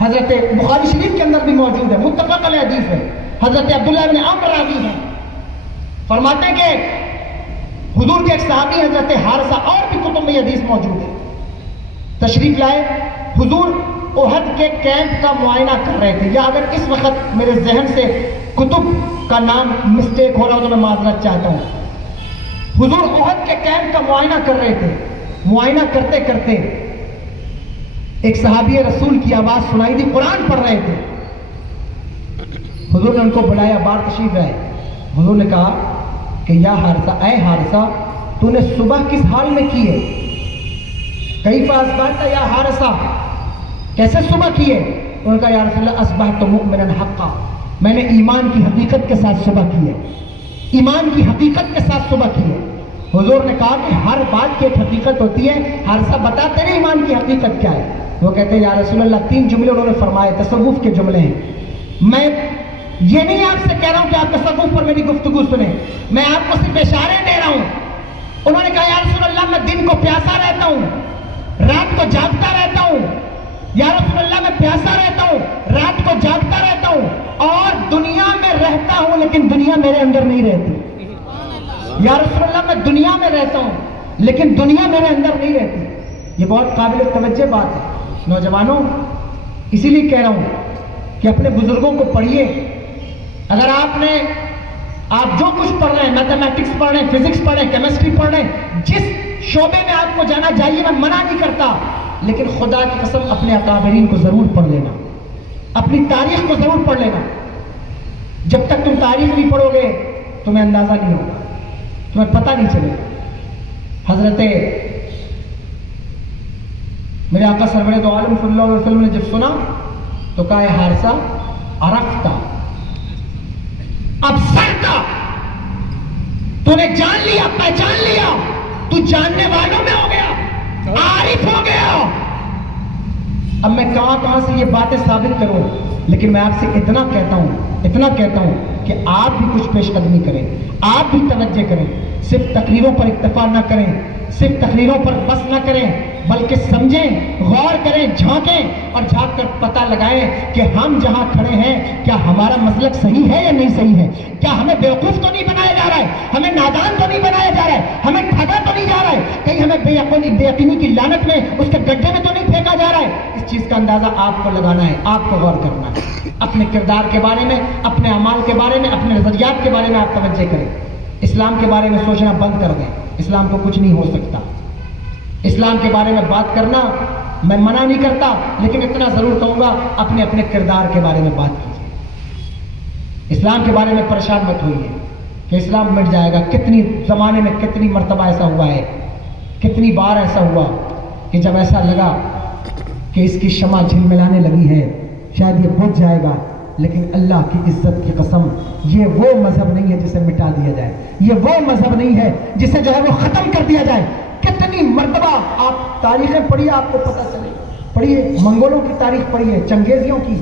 حضرت بخاری شریف کے اندر بھی موجود ہے, متفق علیہ حدیث ہے. حضرت عبداللہ بن عمرو راوی ہیں, فرماتے ہیں کہ حضور کے ایک صحابی حضرت حارثہ, اور بھی کتب میں یہ حدیث موجود ہے, تشریف لائے. حضور احد کے کیمپ کا معائنہ کر رہے تھے, یا اگر اس وقت میرے ذہن سے کتب کا نام مسٹیک ہو رہا ہو تو میں معذرت چاہتا ہوں. حضور احد کے کیمپ کا معائنہ کر رہے تھے. معائنہ کرتے کرتے ایک صحابی رسول کی آواز سنائی دی, قرآن پڑھ رہے تھے. حضور نے ان کو بلایا, بار تشریف لائے. حضور نے کہا کہ یا حارثہ, اے حارثہ, تو نے صبح کس حال میں کی ہے؟ کیف اصبحت یا حارثہ, کیسے صبح کیے؟ انہوں نے کہا یا رسول اللہ اصبحت مؤمنا حقا, میں نے ایمان کی حقیقت کے ساتھ صبح کی ہے, ایمان کی حقیقت کے ساتھ صبح کی ہے. حضور نے کہا کہ ہر بات کی ایک حقیقت ہوتی ہے, حارثہ بتا تیرے ایمان کی حقیقت کیا ہے؟ وہ کہتے ہیں یا رسول اللہ 3 جملے انہوں نے فرمائے, تصوف کے جملے ہیں. میں یہ نہیں آپ سے کہہ رہا ہوں کہ آپ تصوف پر میری گفتگو سنیں, میں آپ کو صرف اشارے دے رہا ہوں. انہوں نے کہا یا رسول اللہ میں دن کو پیاسا رہتا ہوں, رات کو جاگتا رہتا ہوں. یا رسول اللہ میں پیاسا رہتا ہوں, رات کو جاگتا رہتا ہوں, اور دنیا میں رہتا ہوں لیکن دنیا میرے اندر نہیں رہتی. یا رسول اللہ میں دنیا میں رہتا ہوں لیکن دنیا میرے اندر نہیں رہتی. یہ بہت قابل توجہ بات ہے نوجوانوں, اسی لیے کہہ رہا ہوں کہ اپنے بزرگوں کو پڑھیے. اگر آپ جو کچھ پڑھ رہے ہیں, میتھمیٹکس پڑھ رہے ہیں, فزکس پڑھ رہے ہیں, کیمسٹری پڑھ رہے ہیں, جس شعبے میں آپ کو جانا چاہیے میں منع نہیں کرتا, لیکن خدا کی قسم اپنے اکابرین کو ضرور پڑھ لینا, اپنی تاریخ کو ضرور پڑھ لینا. جب تک تم تاریخ نہیں پڑھو گے تمہیں اندازہ نہیں ہوگا, تمہیں پتہ نہیں چلے گا. حضرت میرے آقا سرور دو عالم صلی اللہ علیہ وسلم نے جب سنا تو کہا اے حارثہ عرفتا, اب سرتا, تو نے جان لیا, پہچان لیا, تو جاننے والوں میں ہو گیا, عارف ہو گیا. اب میں کہاں سے یہ باتیں ثابت کروں, لیکن میں آپ سے اتنا کہتا ہوں کہ آپ بھی کچھ پیش قدمی کریں, آپ بھی توجہ کریں. صرف تقریروں پر اکتفا نہ کریں, صرف تقریروں پر بس نہ کریں, بلکہ سمجھیں, غور کریں, جھانکیں اور جھانک کر پتہ لگائیں کہ ہم جہاں کھڑے ہیں کیا ہمارا مسلک صحیح ہے یا نہیں صحیح ہے. کیا ہمیں بیوقوف تو نہیں بنایا جا رہا ہے, ہمیں نادان تو نہیں بنایا جا رہا ہے, ہمیں ٹھگا تو نہیں جا رہا ہے, کہیں ہمیں بے یقینی کی لعنت میں اس کے گڈھے میں تو نہیں پھینکا جا رہا ہے. اس چیز کا اندازہ آپ کو لگانا ہے, آپ کو غور کرنا ہے. اپنے کردار کے بارے میں, اپنے اعمال کے بارے میں, اپنے نظریات کے بارے میں آپ توجہ کریں. اسلام کے بارے میں سوچنا بند کر دیں, اسلام کو کچھ نہیں ہو سکتا. اسلام کے بارے میں بات کرنا میں منع نہیں کرتا, لیکن اتنا ضرور کہوں گا اپنے کردار کے بارے میں بات کیجیے. اسلام کے بارے میں پریشان مت ہوئیے کہ اسلام مٹ جائے گا. کتنی زمانے میں کتنی مرتبہ ایسا ہوا ہے, کتنی بار ایسا ہوا کہ جب ایسا لگا کہ اس کی شمع جھلملانے لگی ہے, شاید یہ بجھ جائے گا, لیکن اللہ کی عزت کی قسم یہ وہ مذہب نہیں ہے جسے مٹا دیا جائے, یہ وہ مذہب نہیں ہے جسے جو ہے وہ ختم کر دیا جائے. کتنی مرتبہ آپ تاریخیں پڑھیے, آپ کو پتہ چلے. پڑھیے منگولوں کی تاریخ پڑھیے, چنگیزیوں کی,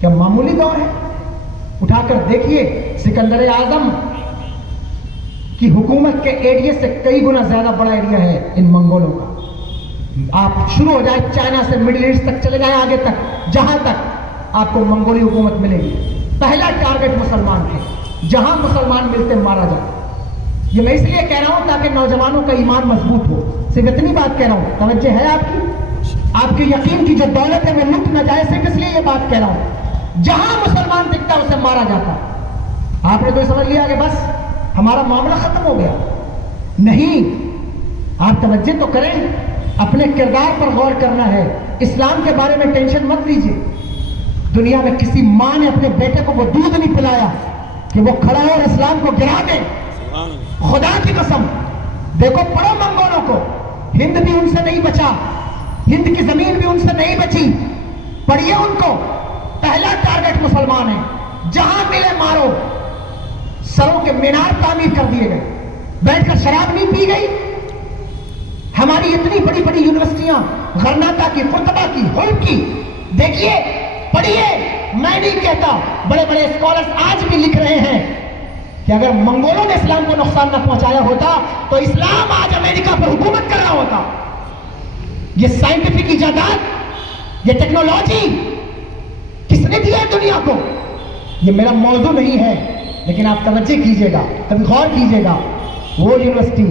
کیا معمولی دور ہے؟ اٹھا کر دیکھیے, سکندر اعظم کی حکومت کے ایریا سے کئی گنا زیادہ بڑا ایریا ہے ان منگولوں کا. آپ شروع ہو جائے چائنا سے مڈل ایسٹ تک چلے جائیں, آگے تک, جہاں تک آپ کو منگولی حکومت ملے گی. پہلا ٹارگٹ مسلمان ہے, جہاں مسلمان ملتے مارا جاتا. یہ میں اس لیے کہہ رہا ہوں تاکہ نوجوانوں کا ایمان مضبوط ہو. صرف اتنی بات کہہ رہا ہوں, توجہ ہے آپ کے یقین کی جو دولت ہے وہ لٹ نہ جائے, صرف اس لیے یہ بات کہہ رہا ہوں. جہاں مسلمان دکھتا ہے اسے مارا جاتا. آپ نے تو سمجھ لیا کہ بس ہمارا معاملہ ختم ہو گیا. نہیں, آپ توجہ تو کریں, اپنے کردار پر غور کرنا ہے. اسلام کے بارے میں ٹینشن مت لیجیے. دنیا میں کسی ماں نے اپنے بیٹے کو وہ دودھ نہیں پلایا کہ وہ کھڑا ہو اور اسلام کو گرا دے. خدا کی قسم, دیکھو پڑھو منگولوں کو, ہند بھی ان سے نہیں بچا, ہند کی زمین بھی ان سے نہیں بچی. پڑھیے ان کو, پہلا ٹارگٹ مسلمان ہے, جہاں ملے مارو. سروں کے مینار تعمیر کر دیے گئے, بیٹھ کر شراب نہیں پی گئی. ہماری اتنی بڑی بڑی یونیورسٹیاں, غرناطہ کی, قرطبہ کی, حلب کی, دیکھیے, پڑھیے. میں نہیں کہتا, بڑے بڑے اسکالرز آج بھی لکھ رہے ہیں کہ اگر منگولوں نے اسلام کو نقصان نہ پہنچایا ہوتا تو اسلام آج امریکہ پر حکومت کر رہا ہوتا. یہ سائنٹیفک ایجادات, یہ ٹیکنالوجی کس نے دیا دنیا کو؟ یہ میرا موضوع نہیں ہے, لیکن آپ توجہ کیجئے گا, کبھی غور کیجئے گا. وہ یونیورسٹی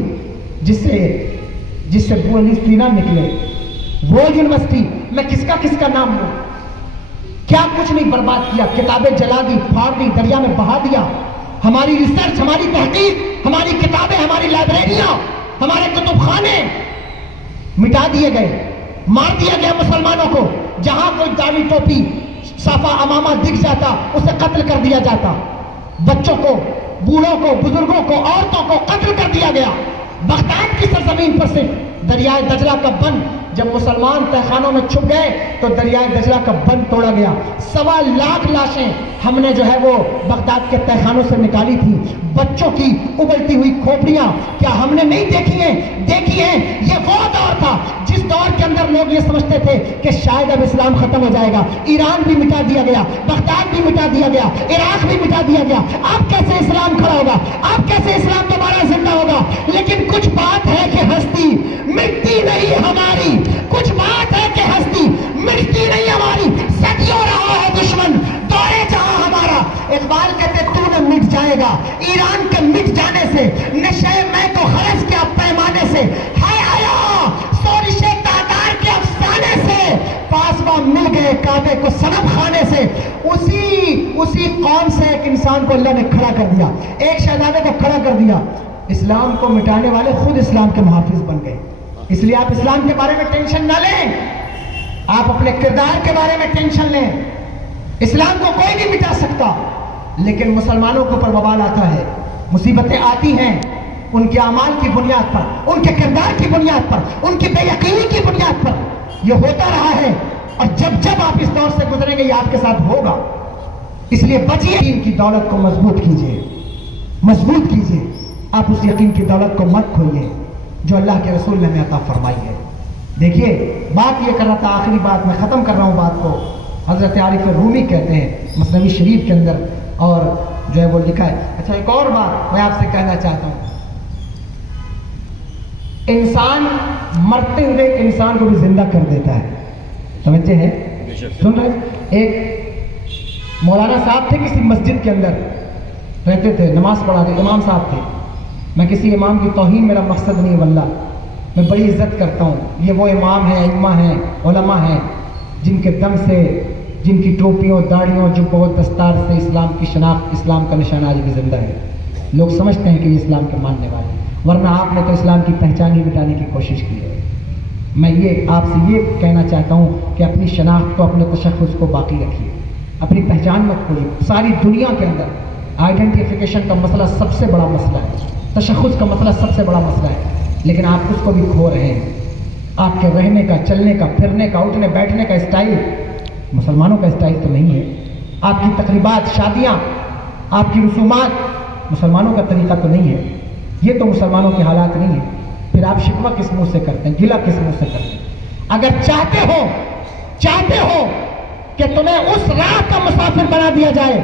جس سے پولیس نہ نکلے, وہ یونیورسٹی, میں کس کا نام لوں؟ کیا کچھ نہیں برباد کیا, کتابیں جلا دی, پھاڑ دی, دریا میں بہا دیا. ہماری ریسرچ, ہماری تحقیق, ہماری کتابیں, ہماری لائبریریاں, ہمارے کتب خانے مٹا دیے گئے, مار دیا گیا مسلمانوں کو. جہاں کوئی داڑھی ٹوپی صافہ امامہ دکھ جاتا اسے قتل کر دیا جاتا. بچوں کو, بوڑھوں کو, بزرگوں کو, عورتوں کو قتل کر دیا گیا. بغداد کی سرزمین پر سے دریائے دجلہ کا بند, جب مسلمان تہخانوں میں چھپ گئے تو دریائے دجلہ کا بند توڑا گیا. 1.25 لاکھ لاشیں ہم نے جو ہے وہ بغداد کے تہخانوں سے نکالی تھی. بچوں کی ابلتی ہوئی کھوپڑیاں کیا ہم نے نہیں دیکھی ہیں؟ دیکھی ہیں. یہ وہ دور تھا جس دور کے اندر لوگ یہ سمجھتے تھے کہ شاید اب اسلام ختم ہو جائے گا. ایران بھی مٹا دیا گیا, بغداد بھی مٹا دیا گیا, عراق بھی مٹا دیا گیا. اب کیسے اسلام کھڑا ہوگا؟ اب کیسے اسلام دوبارہ زندہ ہوگا؟ لیکن کچھ بات ہے کہ ہستی مٹتی نہیں ہماری, کچھ بات ہے کہ ہستی مٹتی نہیں ہماری. صدیوں رہا ہے دشمن دورے جہاں ہمارا. اقبال کہتے تو نہ مٹ جائے گا ایران کے مٹ جانے سے, نشے میں تو خرچ کیا پیمانے سے, ہائے آیا سورشے تادار کے افسانے سے, پاسباں مل گئے کعبے کو صنم خانے سے. اسی قوم سے ایک انسان کو اللہ نے کھڑا کر دیا, ایک شہزادے کو کھڑا کر دیا. اسلام کو مٹانے والے خود اسلام کے محافظ بن گئے. اس لیے آپ اسلام کے بارے میں ٹینشن نہ لیں, آپ اپنے کردار کے بارے میں ٹینشن لیں. اسلام کو کوئی نہیں مٹا سکتا, لیکن مسلمانوں کے اوپر وبال آتا ہے, مصیبتیں آتی ہیں ان کے اعمال کی بنیاد پر, ان کے کردار کی بنیاد پر, ان کی بے یقینی کی بنیاد پر. یہ ہوتا رہا ہے, اور جب آپ اس دور سے گزریں گے یہ آپ کے ساتھ ہوگا. اس لیے بچیے, یقین کی دولت کو مضبوط کیجیے, مضبوط کیجیے. آپ اس یقین کی دولت کو مت کھوئیے جو اللہ کے رسول نے ہمیں عطا فرمائی ہے. دیکھیے, بات یہ کر رہا تھا, آخری بات میں ختم کر رہا ہوں بات کو. حضرت عارف رومی کہتے ہیں مثنوی شریف کے اندر, اور جو ہے وہ لکھا ہے. اچھا, ایک اور بات میں آپ سے کہنا چاہتا ہوں. انسان مرتے ہوئے انسان کو بھی زندہ کر دیتا ہے, سمجھتے ہیں؟ سن رہے, ایک مولانا صاحب تھے کسی مسجد کے اندر رہتے تھے, نماز پڑھاتے, امام صاحب تھے. میں کسی امام کی توہین میرا مقصد نہیں, واللہ میں بڑی عزت کرتا ہوں. یہ وہ امام ہیں, ائمہ ہیں, علماء ہیں جن کے دم سے, جن کی ٹوپیوں داڑھیوں جو بہت دستار سے اسلام کی شناخت, اسلام کا نشان آج بھی زندہ ہے. لوگ سمجھتے ہیں کہ یہ اسلام کے ماننے والے, ورنہ آپ نے تو اسلام کی پہچان ہی مٹانے کی کوشش کی ہے. میں یہ آپ سے یہ کہنا چاہتا ہوں کہ اپنی شناخت کو, اپنے تشخص کو باقی رکھیے, اپنی پہچان مت کھوئیے. ساری دنیا کے اندر آئیڈینٹیفیکیشن کا مسئلہ سب سے بڑا مسئلہ ہے, تشخص کا مسئلہ سب سے بڑا مسئلہ ہے, لیکن آپ اس کو بھی کھو رہے ہیں. آپ کے رہنے کا, چلنے کا, پھرنے کا, اٹھنے بیٹھنے کا اسٹائل مسلمانوں کا اسٹائل تو نہیں ہے. آپ کی تقریبات, شادیاں, آپ کی رسومات مسلمانوں کا طریقہ تو نہیں ہے. یہ تو مسلمانوں کے حالات نہیں ہیں. پھر آپ شکوہ کس منہ سے کرتے ہیں, گلہ کس منہ سے کرتے ہیں؟ اگر چاہتے ہو کہ تمہیں اس راہ کا مسافر بنا دیا جائے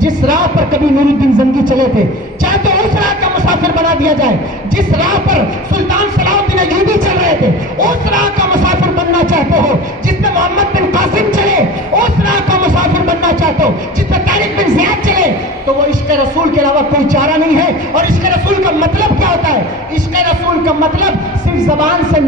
جس راہ پر کبھی نور الدین زنگی چلے تھے, چاہتے ہو اس راہ کا مسافر بنا دیا جائے جس راہ پر سلطان صلاح الدین ایوبی چل رہے تھے, اس راہ کا مسافر بننا چاہتے ہو جس میں محمد بن قاسم چلے, اس راہ کا مسافر بننا چاہتے ہو جس میں طارق بن زیاد چلے, تو وہ عشق رسول کے علاوہ کوئی چارہ نہیں ہے. اور عشق رسول کا مطلب کیا ہوتا ہے؟ عشق رسول کا مطلب صرف زبان سے